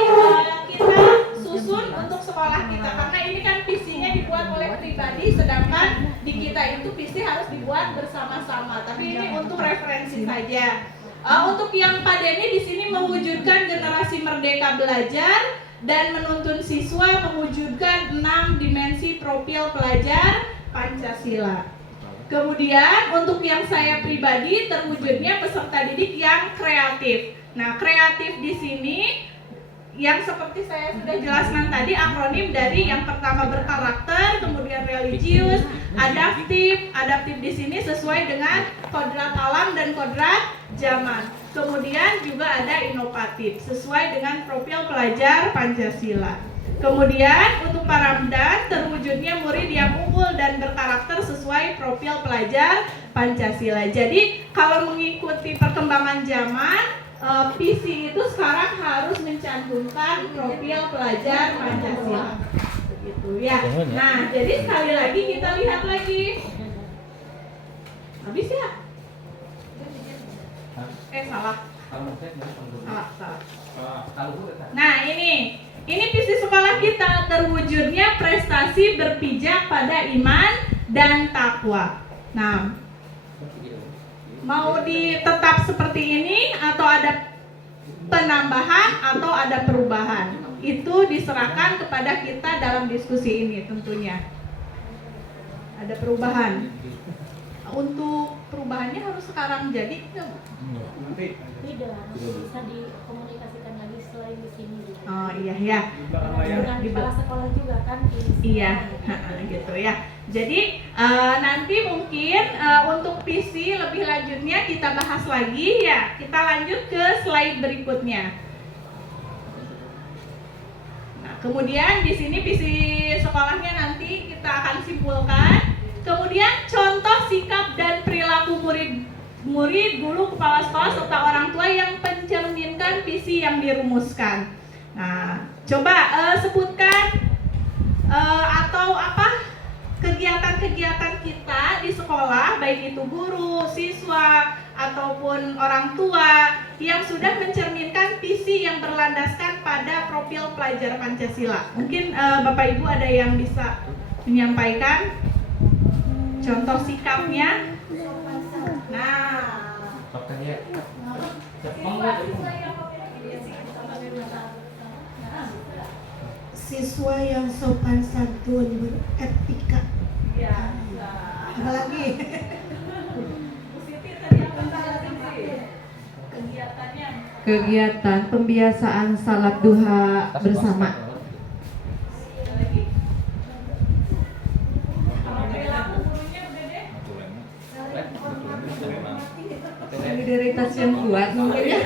kita susun untuk sekolah kita karena ini kan visinya dibuat oleh pribadi, sedangkan di kita itu visi harus dibuat bersama-sama. Tapi ini untuk referensi saja. Untuk yang Pak Denny di sini mewujudkan generasi merdeka belajar dan menuntun siswa mewujudkan 6 dimensi profil pelajar Pancasila. Kemudian untuk yang saya pribadi terwujudnya peserta didik yang kreatif. Nah, kreatif di sini yang seperti saya sudah jelaskan tadi akronim dari yang pertama berkarakter, kemudian religius, adaptif. Adaptif di sini sesuai dengan kodrat alam dan kodrat zaman. Kemudian juga ada inovatif sesuai dengan profil pelajar Pancasila. Kemudian untuk Pak Ramdan terwujudnya murid yang unggul dan berkarakter sesuai profil pelajar Pancasila. Jadi kalau mengikuti perkembangan zaman visi itu sekarang harus mencantumkan profil pelajar Pancasila. Begitu ya. Nah, jadi sekali lagi kita lihat lagi. Habis ya? Salah. Nah, ini visi sekolah kita, terwujudnya prestasi berpijak pada iman dan takwa. Nah, mau tetap seperti ini atau ada penambahan atau ada perubahan, itu diserahkan kepada kita dalam diskusi ini tentunya. Ada perubahan. Untuk perubahannya harus sekarang jadi Nanti tidak bisa dikomunikasikan lagi selain di sini gitu. Oh iya ya. Dengan kepala sekolah juga kan Iya, gitu ya. Jadi nanti mungkin untuk visi lebih lanjutnya kita bahas lagi ya. Kita lanjut ke slide berikutnya. Nah, kemudian di sini visi sekolahnya nanti kita akan simpulkan. Kemudian contoh sikap dan perilaku murid, guru, kepala sekolah serta orang tua yang mencerminkan visi yang dirumuskan. Nah, coba sebutkan atau apa kegiatan-kegiatan kita di sekolah, baik itu guru, siswa, ataupun orang tua yang sudah mencerminkan visi yang berlandaskan pada profil pelajar Pancasila. Mungkin Bapak Ibu ada yang bisa menyampaikan contoh sikapnya. Nah, siswa yang sopan santun, beretika. Ya, apalagi Kegiatan pembiasaan salat duha bersama. Solidaritas yang kuat mungkin ya.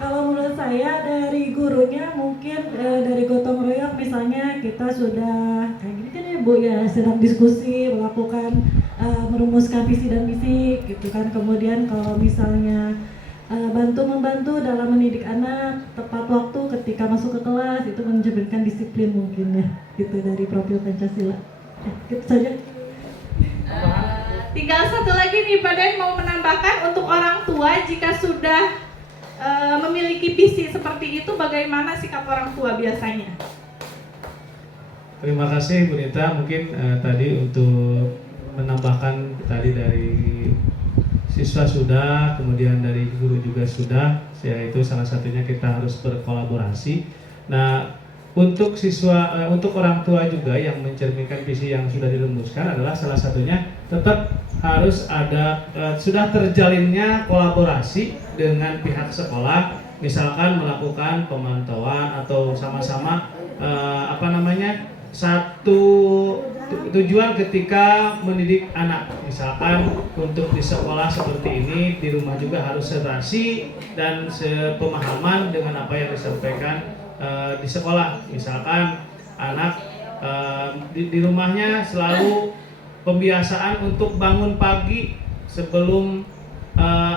Kalau menurut saya dari gurunya mungkin dari gotong royong, misalnya kita sudah kayak gini kan ya Bu ya, sedang diskusi melakukan merumuskan visi dan misi gitu kan. Kemudian kalau misalnya membantu dalam mendidik anak tepat waktu ketika masuk ke kelas, itu mencerminkan disiplin mungkin ya, gitu dari profil Pancasila. Gitu saja. Tinggal satu lagi nih, Pak Den mau menambahkan untuk orang tua jika sudah memiliki visi seperti itu, bagaimana sikap orang tua biasanya? Terima kasih Bu Nita, mungkin tadi untuk menambahkan tadi dari siswa sudah, kemudian dari guru juga sudah, yaitu salah satunya kita harus berkolaborasi. Nah, untuk siswa, untuk orang tua juga yang mencerminkan visi yang sudah dirumuskan adalah salah satunya tetap harus ada sudah terjalinnya kolaborasi dengan pihak sekolah, misalkan melakukan pemantauan atau sama-sama satu tujuan ketika mendidik anak, misalkan untuk di sekolah seperti ini, di rumah juga harus serasi dan sepemahaman dengan apa yang disampaikan di sekolah. Misalkan anak di rumahnya selalu pembiasaan untuk bangun pagi sebelum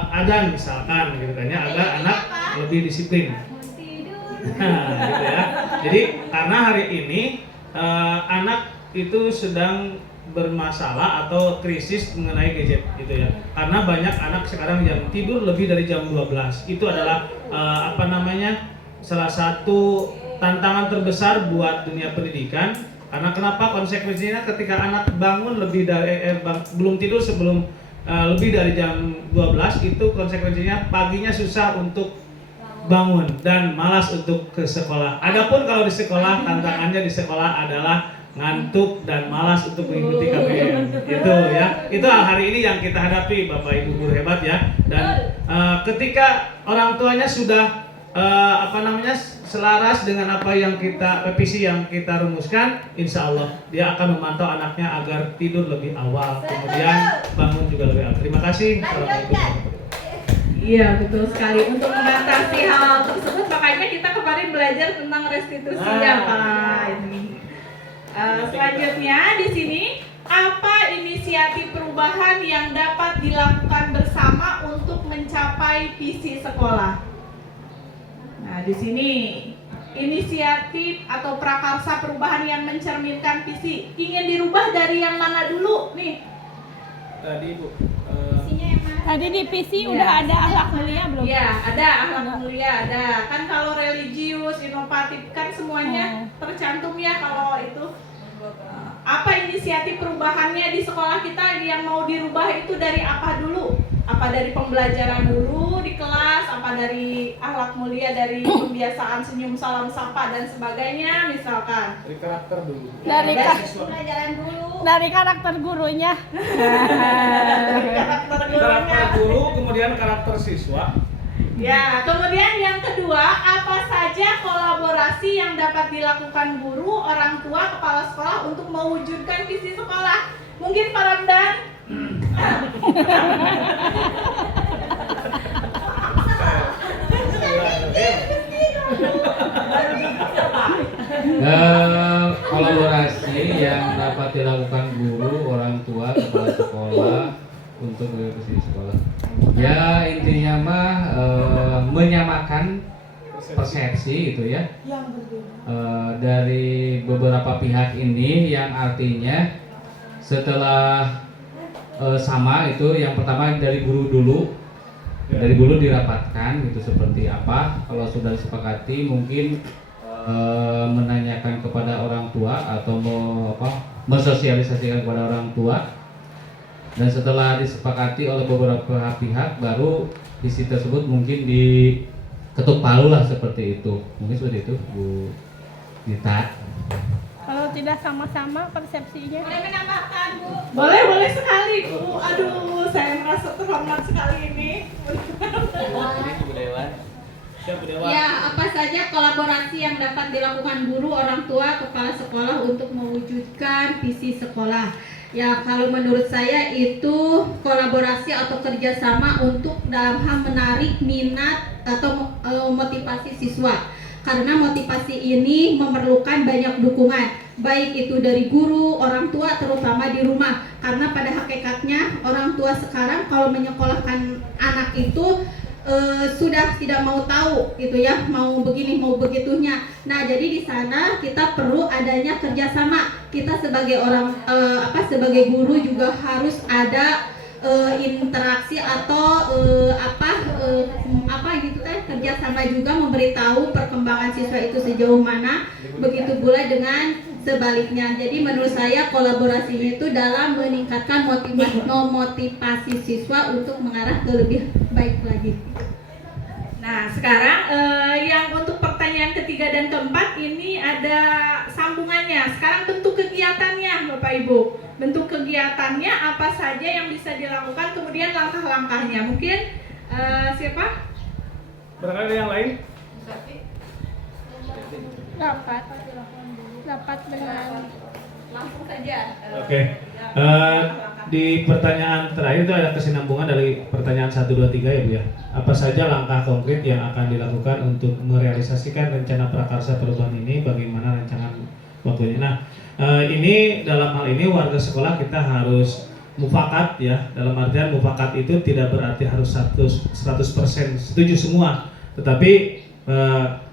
adzan misalkan gitu kan ya, agar anak lebih disiplin. Gitu ya. Jadi karena hari ini anak itu sedang bermasalah atau krisis mengenai gadget gitu ya. Karena banyak anak sekarang yang tidur lebih dari jam 12. Itu adalah salah satu tantangan terbesar buat dunia pendidikan. Karena kenapa? Konsekuensinya ketika anak bangun lebih dari belum tidur sebelum lebih dari jam 12, itu konsekuensinya paginya susah untuk bangun dan malas untuk ke sekolah. Adapun kalau di sekolah, tantangannya di sekolah adalah ngantuk dan malas untuk mengikuti KPM. Itu ya. Itu hari ini yang kita hadapi Bapak Ibu guru hebat ya. Dan ketika orang tuanya sudah selaras dengan apa yang visi yang kita rumuskan, insya Allah dia akan memantau anaknya agar tidur lebih awal, kemudian bangun juga lebih awal. Terima kasih. Assalamualaikum. Iya, betul sekali. Untuk mengatasi hal tersebut, makanya kita kemarin belajar tentang restitusi ya Pak. Ini. Selanjutnya di sini, apa inisiatif perubahan yang dapat dilakukan bersama untuk mencapai visi sekolah? Nah, di sini inisiatif atau prakarsa perubahan yang mencerminkan visi ingin dirubah dari yang mana dulu nih? Tadi Bu. Tadi di visi Ya. udah ada akhlak mulia belum? Iya, ada akhlak mulia, ada. Kan kalau religius, inovatif kan semuanya tercantum ya kalau itu. Apa inisiatif perubahannya di sekolah kita yang mau dirubah itu dari apa dulu? Apa dari pembelajaran dulu di kelas, apa dari akhlak mulia, dari kebiasaan senyum, salam, sapa dan sebagainya misalkan. Dari karakter dulu. Dari Pelajaran dulu. dari karakter gurunya. Dari karakter gurunya. Karakter guru, kemudian karakter siswa. Ya, kemudian yang kedua, apa saja kolaborasi yang dapat dilakukan guru, orang tua, kepala sekolah untuk mewujudkan visi sekolah? Mungkin Pak Ramdan? Kolaborasi yang dapat dilakukan guru, orang tua, kepala sekolah untuk mengikuti sekolah. Ya intinya mah menyamakan persepsi gitu ya dari beberapa pihak ini, yang artinya setelah sama itu yang pertama dari guru dulu, dari guru dirapatkan gitu seperti apa. Kalau sudah disepakati mungkin menanyakan kepada orang tua atau mensosialisasikan kepada orang tua, dan setelah disepakati oleh beberapa pihak baru visi tersebut mungkin diketuk palu lah, seperti itu. Mungkin seperti itu Bu Dita. Kalau tidak sama-sama persepsinya. Boleh menambahkan Bu? Boleh sekali Bu. Aduh, saya merasa terhormat sekali ini. Ya, apa saja kolaborasi yang dapat dilakukan guru, orang tua, kepala sekolah untuk mewujudkan visi sekolah? Ya, kalau menurut saya itu kolaborasi atau kerjasama untuk dalam hal menarik minat atau motivasi siswa. Karena motivasi ini memerlukan banyak dukungan, baik itu dari guru, orang tua, terutama di rumah. Karena pada hakikatnya orang tua sekarang kalau menyekolahkan anak itu sudah tidak mau tahu gitu ya, mau begini mau begitunya. Nah, jadi di sana kita perlu adanya kerjasama. Kita sebagai orang sebagai guru juga harus ada interaksi atau kerjasama juga, memberitahu perkembangan siswa itu sejauh mana. Begitu pula dengan sebaliknya. Jadi menurut saya kolaborasinya itu dalam meningkatkan motivasi siswa untuk mengarah ke lebih baik lagi. Nah, sekarang yang untuk pertanyaan ketiga dan keempat ini ada sambungannya. Sekarang bentuk kegiatannya Bapak Ibu. Bentuk kegiatannya apa saja yang bisa dilakukan, kemudian langkah-langkahnya. Mungkin siapa? Barangkali ada yang lain? Dapat dengan Langsung saja. Oke. Di pertanyaan terakhir itu ada kesinambungan dari pertanyaan 1, 2, 3 ya Bu ya. Apa saja langkah konkret yang akan dilakukan untuk merealisasikan rencana prakarsa perubahan ini, bagaimana rancangan waktunya. Nah, ini dalam hal ini warga sekolah kita harus mufakat ya. Dalam artian mufakat itu tidak berarti harus 100% setuju semua. Tetapi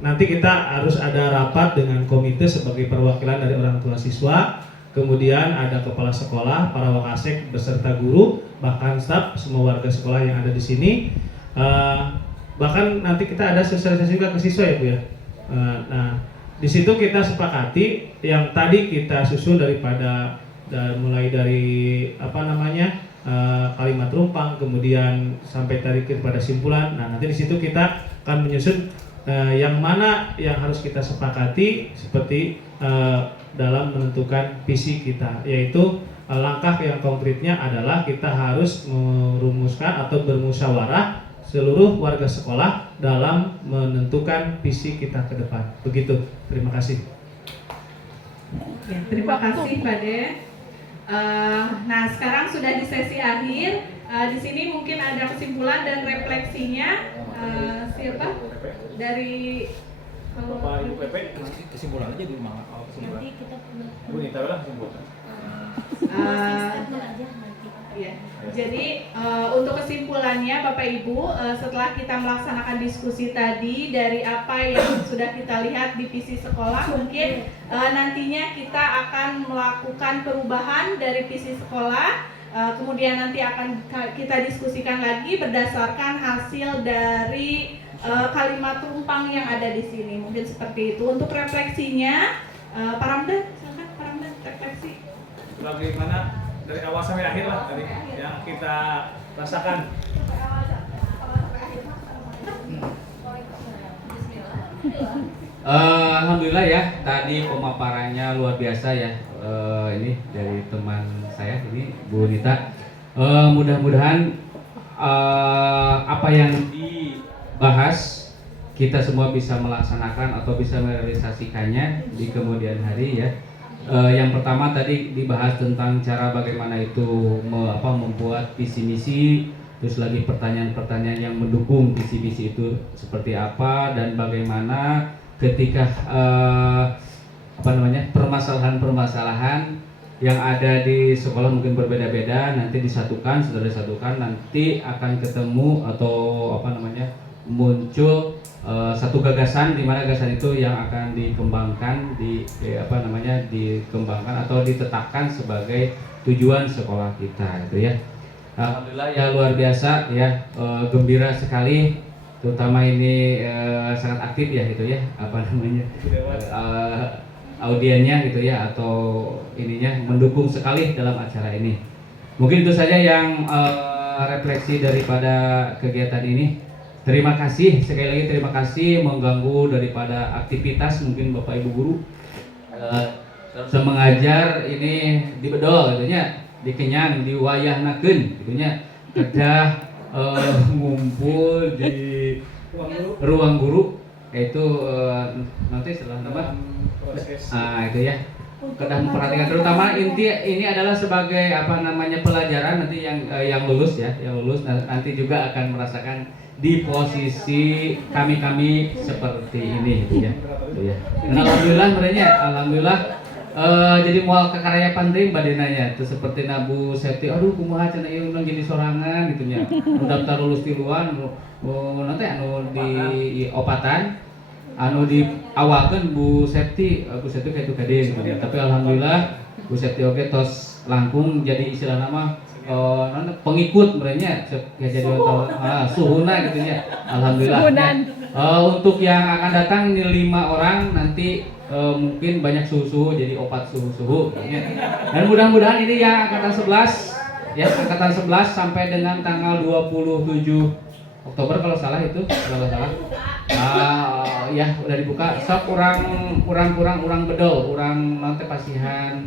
nanti kita harus ada rapat dengan komite sebagai perwakilan dari orang tua siswa, kemudian ada kepala sekolah, para wakasek beserta guru, bahkan staf, semua warga sekolah yang ada di sini. Bahkan nanti kita ada sosialisasi juga ke siswa ya Bu ya. Nah, di situ kita sepakati yang tadi kita susun daripada mulai dari kalimat rumpang, kemudian sampai tadi kepada simpulan. Nah, nanti di situ kita akan menyusun yang mana yang harus kita sepakati seperti dalam menentukan visi kita, yaitu langkah yang konkretnya adalah kita harus merumuskan atau bermusyawarah seluruh warga sekolah dalam menentukan visi kita ke depan. Begitu. Terima kasih. Ya, terima kasih Pak De. Nah, sekarang sudah di sesi akhir. Di sini mungkin ada kesimpulan dan refleksinya. Siapa? Dari Bapak Ibu PP Kesimpulan aja di rumah. Nanti kita Bu Nita lah kesimpulan. Ya. Jadi untuk kesimpulannya Bapak Ibu, setelah kita melaksanakan diskusi tadi dari apa yang sudah kita lihat di visi sekolah, mungkin nantinya kita akan melakukan perubahan dari visi sekolah. Kemudian nanti akan kita diskusikan lagi berdasarkan hasil dari kalimat tumpang yang ada di sini. Mungkin seperti itu. Untuk refleksinya, Pak Ramdan, silakan Pak Ramdan refleksi. Bagaimana dari awal sampai akhir lah tadi yang kita rasakan. Alhamdulillah ya, tadi pemaparannya luar biasa ya. Ini dari teman saya ini Bu Nita. Mudah-mudahan apa yang dibahas kita semua bisa melaksanakan atau bisa merealisasikannya di kemudian hari ya. Yang pertama tadi dibahas tentang cara bagaimana itu membuat visi misi, terus lagi pertanyaan-pertanyaan yang mendukung visi misi itu seperti apa, dan bagaimana ketika permasalahan-permasalahan yang ada di sekolah mungkin berbeda-beda, nanti disatukan, sudah disatukan, nanti akan ketemu atau muncul satu gagasan, di mana gagasan itu yang akan dikembangkan dikembangkan atau ditetapkan sebagai tujuan sekolah kita gitu ya. Alhamdulillah ya, luar biasa ya, gembira sekali, terutama ini sangat aktif ya gitu ya, audiennya gitu ya, atau ininya mendukung sekali dalam acara ini. Mungkin itu saja yang refleksi daripada kegiatan ini. Terima kasih, sekali lagi terima kasih mengganggu daripada aktivitas mungkin Bapak Ibu guru mengajar ini di bedol gitunya, dikenyang, diwayahnakeun gitunya, kedah ngumpul di ruang guru, yaitu nanti setelah nama itu ya, kedah memperhatikan, terutama inti ini adalah sebagai pelajaran nanti yang lulus ya, nanti juga akan merasakan di posisi kami seperti ini gitu ya. Dan alhamdulillah merenya, jadi mual kekarya penting badananya itu seperti Nabu Septi, aduh kumaha cenah ieu jadi sorangan gitu nya. Daftar lulus tiluan nanti di opatan diawalkeun Bu Septi kayak itu kade gitu ya. Tapi alhamdulillah Bu Septi oge tos langkung jadi istilah nama pengikut merenya jadi suhuna gitu ya. Alhamdulillah ya. Untuk yang akan datang ini 5 orang nanti mungkin banyak suhu jadi opat suhu ya. Dan mudah-mudahan ini yang angkatan 11 ya, angkatan 11 sampai dengan tanggal 27 Oktober kalau salah ya udah dibuka. Sok kurang bedol, nanti pasihan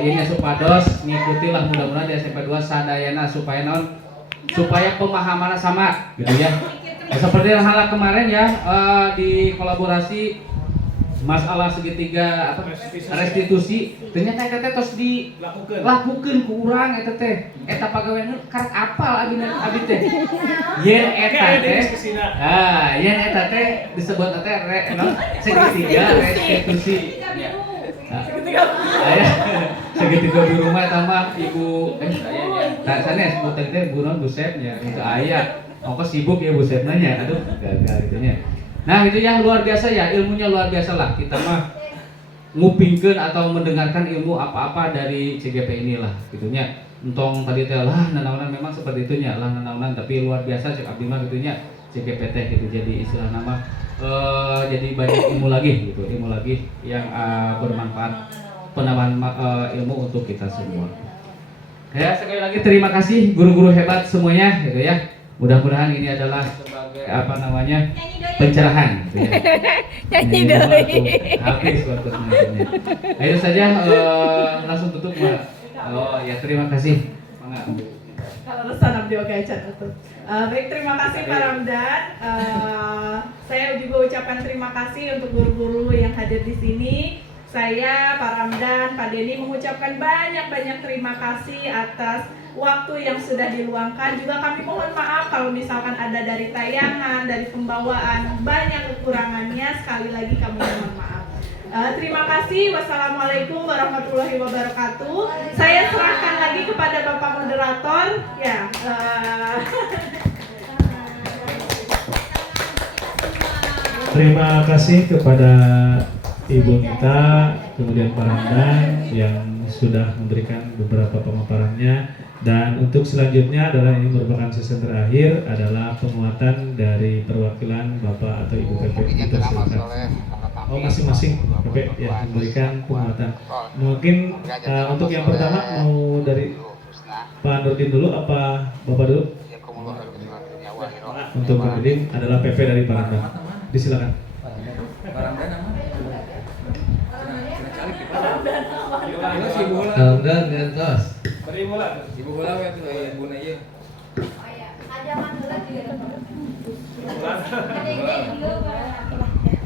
ini supados ngikutilah, mudah-mudahan di SMP 2 sadayana supaya pemahamannya sama gitu ya. Seperti hal kemarin ya, di kolaborasi masalah segitiga restitusi, ternyata eta teh tos dilakukeun ku urang eta pagawean karek apal abi teh. Yen eta teh disebut segitiga restitusi. Segitiga di rumah tambah ibu sanes sebutan teh Bu Sep nya itu aya. Ongkos sibuk ya Bu Sep nanya, aduh gagal gitu nya. Nah itu yang luar biasa ya, ilmunya luar biasa lah. Kita mah ngupingkeun atau mendengarkan ilmu apa-apa dari CGP inilah gitunya. Entong tadi teh lah nanaonan memang seperti itunya lah nanaonan, tapi luar biasa cek abdi mah gitunya CGP teh gitu. Jadi istilah nama jadi banyak ilmu lagi yang bermanfaat, penambahan ilmu untuk kita semua. Ya, sekali lagi terima kasih guru-guru hebat semuanya gitu ya. Mudah-mudahan ini adalah sebagai pencerahan gitu ya. Nyanyi doi. Habis waktu semuanya. Itu saja, langsung tutup Mbak. Oh ya, terima kasih. Kalau resan abdi oke tuh. Baik, terima kasih Pak Ramdan. Saya juga ucapkan terima kasih untuk guru-guru yang hadir di sini. Saya, Pak Ramdan, Pak Denny mengucapkan banyak terima kasih atas waktu yang sudah diluangkan. Juga kami mohon maaf kalau misalkan ada dari tayangan, dari pembawaan banyak kekurangannya. Sekali lagi kami mohon maaf. Terima kasih. Wassalamualaikum warahmatullahi wabarakatuh. Saya serahkan lagi kepada Bapak Moderator. Ya. Terima kasih kepada Ibu Nita, kemudian Pak Ramdan yang sudah memberikan beberapa pemaparannya. Dan untuk selanjutnya adalah ini merupakan sesi terakhir adalah penguatan dari perwakilan Bapak atau Ibu PP. Dipersilakan. Oh, masing-masing PP ya memberikan penguatan. Mungkin untuk yang pertama mau dari Pak Nurdin dulu apa Bapak dulu? Untuk Pak Nurdin adalah PP dari Pak Ramdan. Disilakan. Ramdan gantos. Ibu bola itu ibu naya.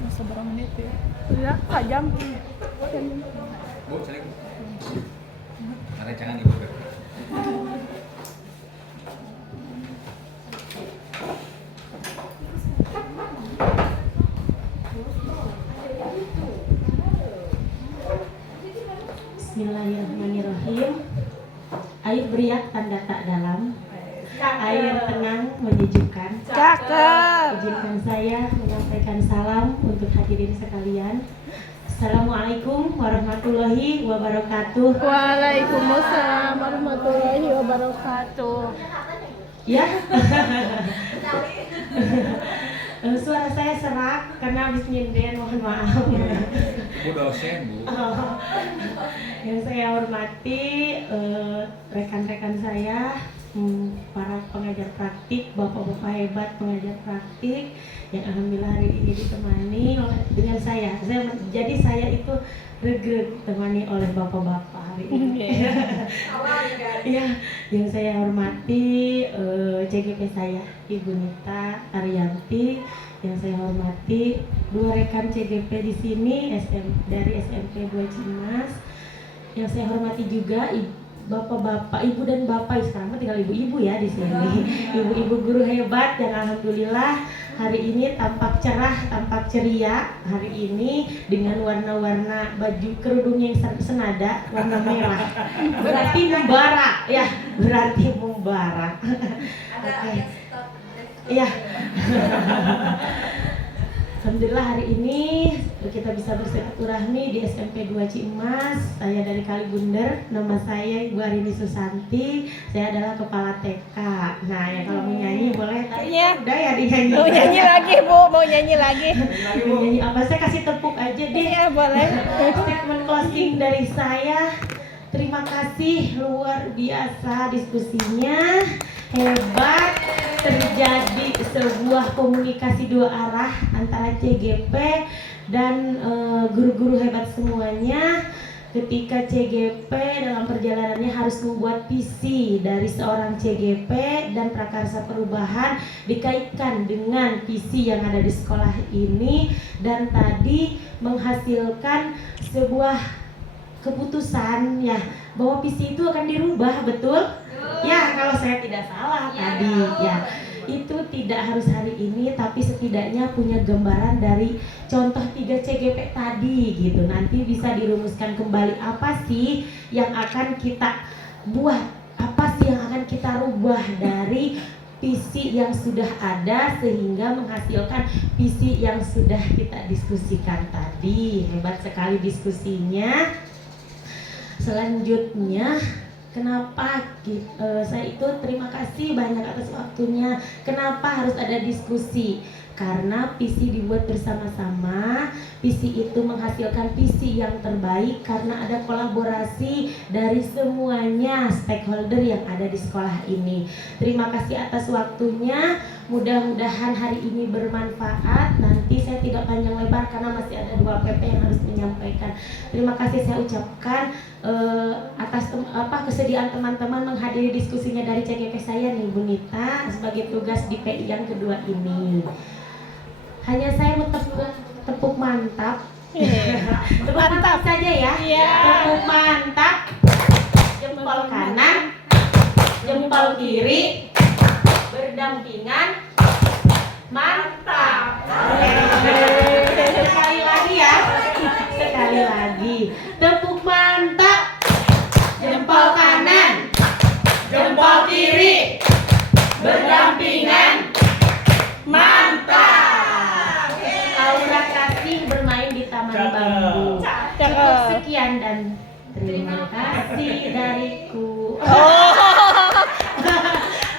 Seberapa menit ya? Ya, jam. Bu, saling. Ada jangan ibu. Bismillahirrahmanirrahim. Air beriak tanda tak dalam, air tenang menyejukkan. Cakep. Izinkan saya menyampaikan salam untuk hadirin sekalian. Assalamualaikum warahmatullahi wabarakatuh. Waalaikumsalam warahmatullahi wabarakatuh. Ya. Suara saya serak karena habis nyinden, mohon maaf. Bu dosen, Bu. Yang saya hormati rekan-rekan saya, para pengajar praktik, bapak-bapak hebat pengajar praktik yang alhamdulillah hari ini ditemani dengan saya. Jadi saya itu regret ditemani oleh bapak-bapak hari ini. Ya, yang saya hormati CGP saya Ibu Nita Ariyanti, yang saya hormati dua rekan CGP di sini dari SMP 2 Cimas. Yang saya hormati juga bapak-bapak, ibu dan bapak, sekarang tinggal ibu-ibu ya di sini. Ibu-ibu guru hebat yang alhamdulillah hari ini tampak cerah, tampak ceria hari ini dengan warna-warna baju kerudung yang senada warna merah. Berarti membara, ya, berarti membara. Oke. Ya. Alhamdulillah hari ini kita bisa bersilaturahmi di SMP 2 Cimas. Saya dari Kalibunder, nama saya Ibu Arini Susanti. Saya adalah kepala TK. Nah, ya kalau mau nyanyi boleh. Iya. Udah ya dinyanyi. Mau nyanyi lagi, Bu. Mau nyanyi lagi. Mau nyanyi apa? Saya kasih tepuk aja deh. Iya, boleh. Statement closing dari saya. Terima kasih, luar biasa diskusinya. Hebat, terjadi sebuah komunikasi dua arah antara CGP dan guru-guru hebat semuanya. Ketika CGP dalam perjalanannya harus membuat visi dari seorang CGP dan prakarsa perubahan dikaitkan dengan visi yang ada di sekolah ini, dan tadi menghasilkan sebuah keputusan ya bahwa visi itu akan dirubah, betul? Ya, kalau saya tidak salah tadi ya. Itu tidak harus hari ini, tapi setidaknya punya gambaran dari contoh 3 CGP tadi gitu. Nanti bisa dirumuskan kembali apa sih yang akan kita buat, apa sih yang akan kita rubah dari visi yang sudah ada sehingga menghasilkan visi yang sudah kita diskusikan tadi. Hebat sekali diskusinya. Selanjutnya, kenapa saya itu terima kasih banyak atas waktunya. Kenapa harus ada diskusi? Karena visi dibuat bersama-sama, visi itu menghasilkan visi yang terbaik karena ada kolaborasi dari semuanya stakeholder yang ada di sekolah ini. Terima kasih atas waktunya. Mudah-mudahan hari ini bermanfaat. Nanti saya tidak panjang lebar karena masih ada 2 PP yang harus menyampaikan. Terima kasih saya ucapkan atas kesediaan teman-teman menghadiri diskusinya dari CGP saya nih, Bu Nita, sebagai tugas di PI yang kedua ini. Hanya saya mau tepuk mantap. Tepuk mantap saja ya. Tepuk mantap. Jempol kanan, jempol kiri berdampingan, mantap. Sekali lagi ya, sekali lagi, tepuk mantap. Jempol kanan, jempol kiri berdampingan, mantap. Aura kasih bermain di taman bambu. Cukup sekian dan terima kasih dariku.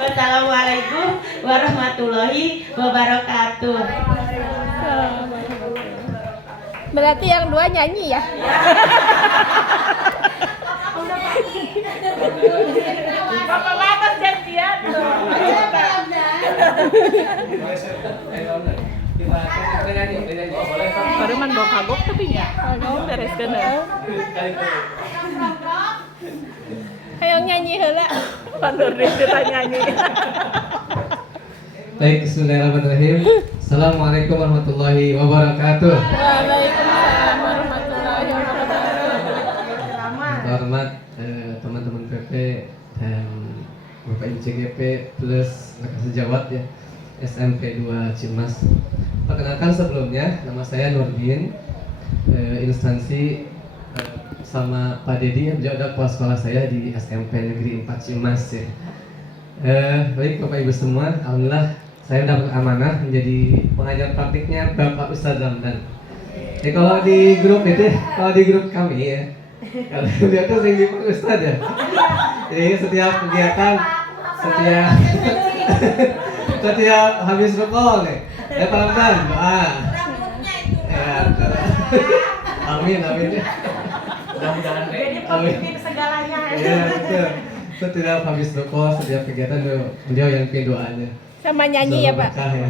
Wassalamualaikum warahmatullahi wabarakatuh. Berarti yang dua nyanyi ya? Bapak-bapak janjian tuh. Baru man bawa kagok tapi ya. Kagok bereskeun ya. Hayang nyanyi heula. Pandur kita nyanyi. Baik, bismillahirrahmanirrahim. Assalamualaikum warahmatullahi wabarakatuh. Waalaikumsalam warahmatullahi wabarakatuh. Hormat teman-teman PP dan Bapak Ibu CGP plus rekan sejawat ya SMP 2 Cimas. Perkenalkan sebelumnya, nama saya Nurdin, instansi sama Pak Dedi, beliau adalah kepala sekolah saya di SMP Negeri 4 Cimas ya. Baik Bapak Ibu semua, alhamdulillah saya dapat amanah menjadi pengajar praktiknya Bapak Ustadz Ramdan. Kalau di grup kami ya, kalau beliau tuh sering dipanggil Ustadz ya. Jadi setiap kegiatan, setiap habis rukun nih, ya Pak Ramdan doa. Ya, amin. Mudah-mudahan Jadi positif segalanya. Iya betul. Setiap habis rukun, setiap kegiatan beliau yang pimpin doanya. Sama nyanyi ya, Pak. Ya.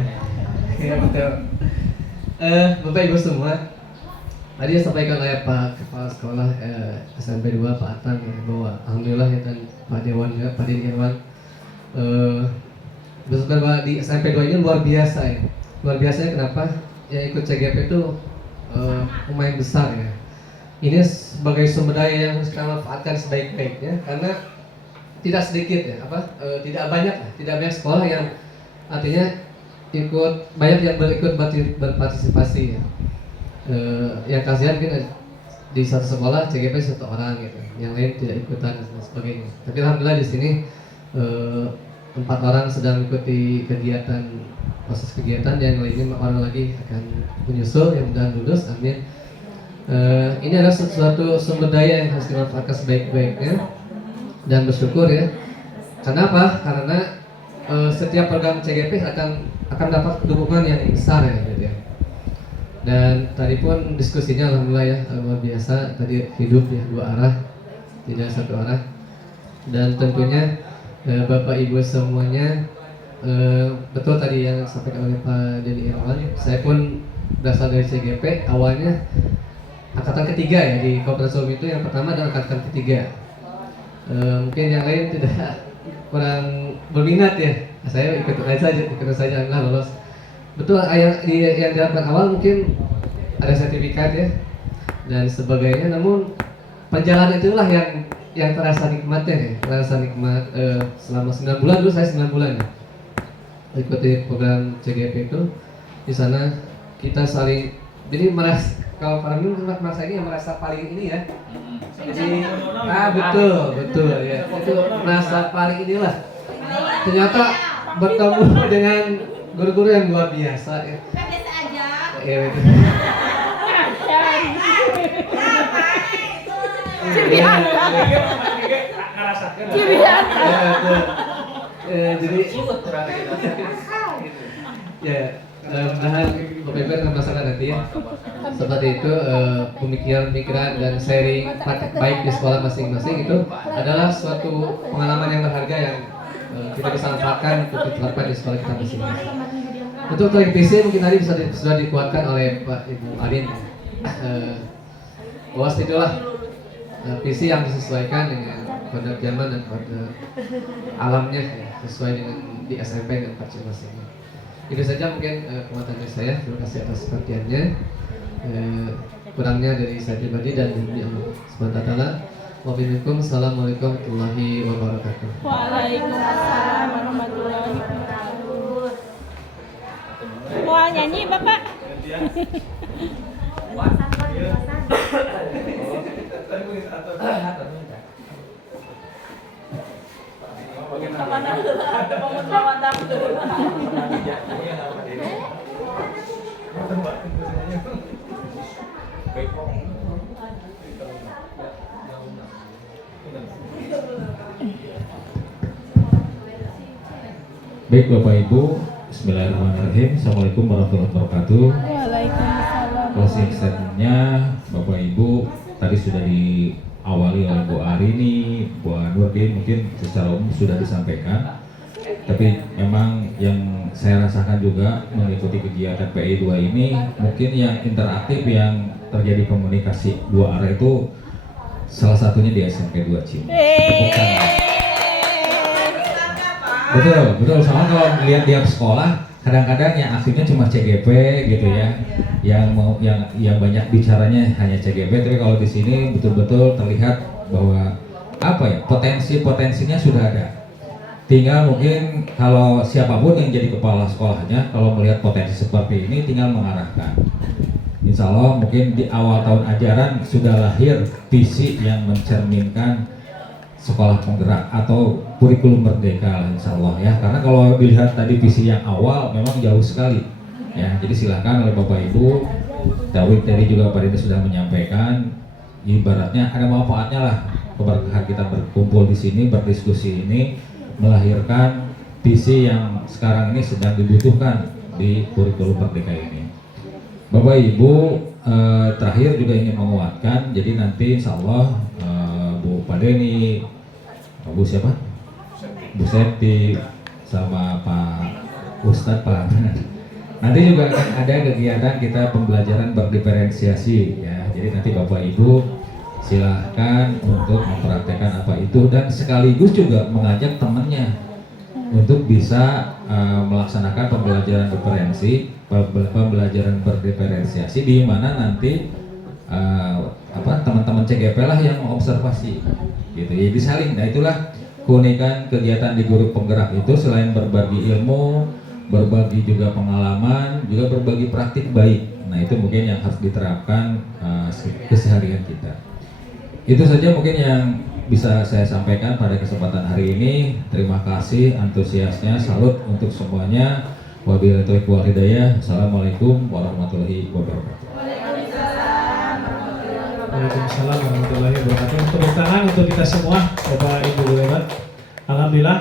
Iya betul. Bapak Ibu semua, tadi disampaikan oleh Pak Kepala Sekolah SMP 2 Pak Atang ya, bahwa alhamdulillah ya, dan Pak Dewan ya, Pak Dewan beserta di SMP 2 ini luar biasa ya. Luar biasanya kenapa? Yang ikut CGP itu lumayan besar ya. Ini sebagai sumber daya yang harus kita manfaatkan sebaik-baiknya karena tidak sedikit ya, tidak banyak sekolah yang artinya banyak yang berpartisipasi ya. Yang kasihan mungkin di satu sekolah CGP satu orang gitu, yang lain tidak ikutan dan sebagainya. Tapi alhamdulillah di sini 4 orang sedang mengikuti proses kegiatan, yang lainnya orang lagi akan menyusul, yang mudah lulus, amin. Ini adalah sesuatu sumber daya yang harus dimanfaatkan sebaik-baiknya dan bersyukur ya. Kenapa? Karena setiap program CGP akan dapat dukungan yang besar ya, gitu ya. Dan tadi pun diskusinya alhamdulillah ya luar biasa, tadi hidup ya 2 arah, tidak 1 arah. Dan tentunya Bapak Ibu semuanya, betul tadi yang disampaikan oleh Pak Denny Irwan, saya pun berasal dari CGP, awalnya angkatan ketiga ya di Koperasi itu, yang pertama adalah angkatan ketiga. Mungkin yang lain tidak kurang berminat ya, saya ikut saja alhamdulillah lolos. Betul yang diharapkan awal mungkin ada sertifikat ya dan sebagainya, namun perjalanan itulah yang terasa nikmatnya ya, terasa nikmat selama 9 bulan. Dulu saya 9 bulan ya ikuti program CGP itu. Di sana kita saling, jadi kalau para merasa ini yang merasa paling ini ya. Jadi betul ya, itu merasa paling inilah. Ternyata bertemu dengan guru-guru yang luar biasa ya. Biasa aja. Iya betul. Jadi ya mudah-mudahan Bapak Ibu akan merasakan nanti ya seperti itu, pemikiran dan sharing praktek baik di sekolah masing-masing itu adalah suatu pengalaman yang berharga yang kita bisa manfaatkan untuk diterapkan di sekolah kita masing-masing. Untuk televisi mungkin tadi sudah dikuatkan oleh Pak Ibu Arin, bahwa itulah visi yang disesuaikan dengan kode zaman dan kode alamnya ya, sesuai dengan di SMP dan masing-masing. Itu saja mungkin penguatan dari saya. Terima kasih atas perhatiannya. Kurangnya dari saya pribadi dan dari Allah SWT. Wabillakum, assalamualaikum warahmatullahi wabarakatuh. Waalaikumsalam warahmatullahi wabarakatuh. Mau nyanyi Bapak? Baik Bapak Ibu, Bismillahirrahmanirrahim. Assalamualaikum warahmatullahi wabarakatuh. Waalaikumsalam. Closing statementnya Bapak Ibu tadi sudah diawali oleh Bu Arini, Bu Nurdin, mungkin secara umum sudah disampaikan. Tapi memang yang saya rasakan juga mengikuti kegiatan PI 2 ini, mungkin yang interaktif yang terjadi komunikasi dua arah itu salah satunya di SMP 2 Cim. Betul. Soalnya kalau melihat di sekolah, kadang-kadang yang aktifnya cuma CGP gitu ya, yang banyak bicaranya hanya CGP. Tapi kalau di sini betul-betul terlihat bahwa potensinya sudah ada. Tinggal mungkin kalau siapapun yang jadi kepala sekolahnya, kalau melihat potensi seperti ini, tinggal mengarahkan. Insya Allah mungkin di awal tahun ajaran sudah lahir visi yang mencerminkan sekolah penggerak atau kurikulum merdeka, insya Allah ya. Karena kalau dilihat tadi visi yang awal memang jauh sekali ya. Jadi silakan oleh Bapak Ibu, tadi juga Pak Dini sudah menyampaikan, ibaratnya ada manfaatnya lah keberkahan kita berkumpul di sini, berdiskusi ini, melahirkan visi yang sekarang ini sedang dibutuhkan di kurikulum merdeka ini. Bapak Ibu, terakhir juga ingin menguatkan, jadi nanti insya Allah Bu Padeni, Bu siapa? Bu Septi, sama Pak Ustadz, Pak nanti juga akan ada kegiatan kita pembelajaran berdiferensiasi ya. Jadi nanti Bapak Ibu silahkan untuk mempraktekkan apa itu, dan sekaligus juga mengajak temannya untuk bisa melaksanakan pembelajaran pembelajaran berdiferensiasi, di mana nanti teman-teman CGP lah yang mengobservasi gitu ya, disaling. Nah itulah keunikan kegiatan di Guru Penggerak itu, selain berbagi ilmu, berbagi juga pengalaman, juga berbagi praktik baik. Nah itu mungkin yang harus diterapkan keseharian kita. Itu saja mungkin yang bisa saya sampaikan pada kesempatan hari ini. Terima kasih antusiasnya, salut untuk semuanya. Wabillahi taufiq wal hidayah. Assalamualaikum warahmatullahi wabarakatuh. Waalaikumsalam warahmatullahi wabarakatuh. Tepuk tangan untuk kita semua, Bapak Ibu hebat. Alhamdulillah,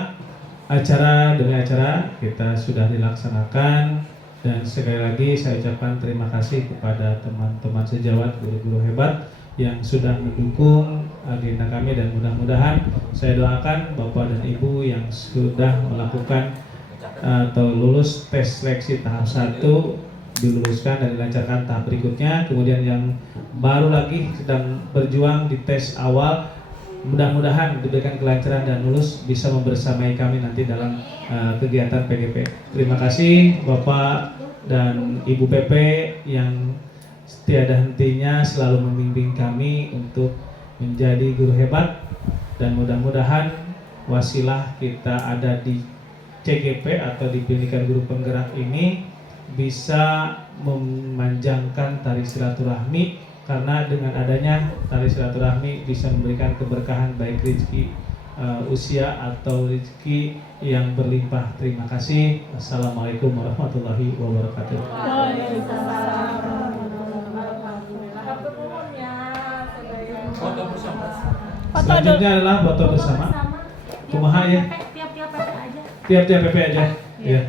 acara demi acara kita sudah dilaksanakan, dan sekali lagi saya ucapkan terima kasih kepada teman-teman sejawat guru-guru hebat yang sudah mendukung agenda kami, dan mudah-mudahan saya doakan Bapak dan Ibu yang sudah melakukan atau lulus tes seleksi tahap 1 diluluskan dan dilancarkan tahap berikutnya. Kemudian yang baru lagi sedang berjuang di tes awal, mudah-mudahan diberikan kelancaran dan lulus, bisa membersamai kami nanti dalam kegiatan PGP. Terima kasih Bapak dan Ibu PP yang tiada hentinya selalu membimbing kami untuk menjadi guru hebat, dan mudah-mudahan wasilah kita ada di CGP atau di Pendidikan Guru Penggerak ini bisa memanjangkan tali silaturahmi, karena dengan adanya tali silaturahmi bisa memberikan keberkahan baik rezeki usia atau rezeki yang berlimpah. Terima kasih. Assalamualaikum warahmatullahi wabarakatuh. Selanjutnya adalah foto bersama. Kumaha ya? Tiap-tiap PP aja. Ya.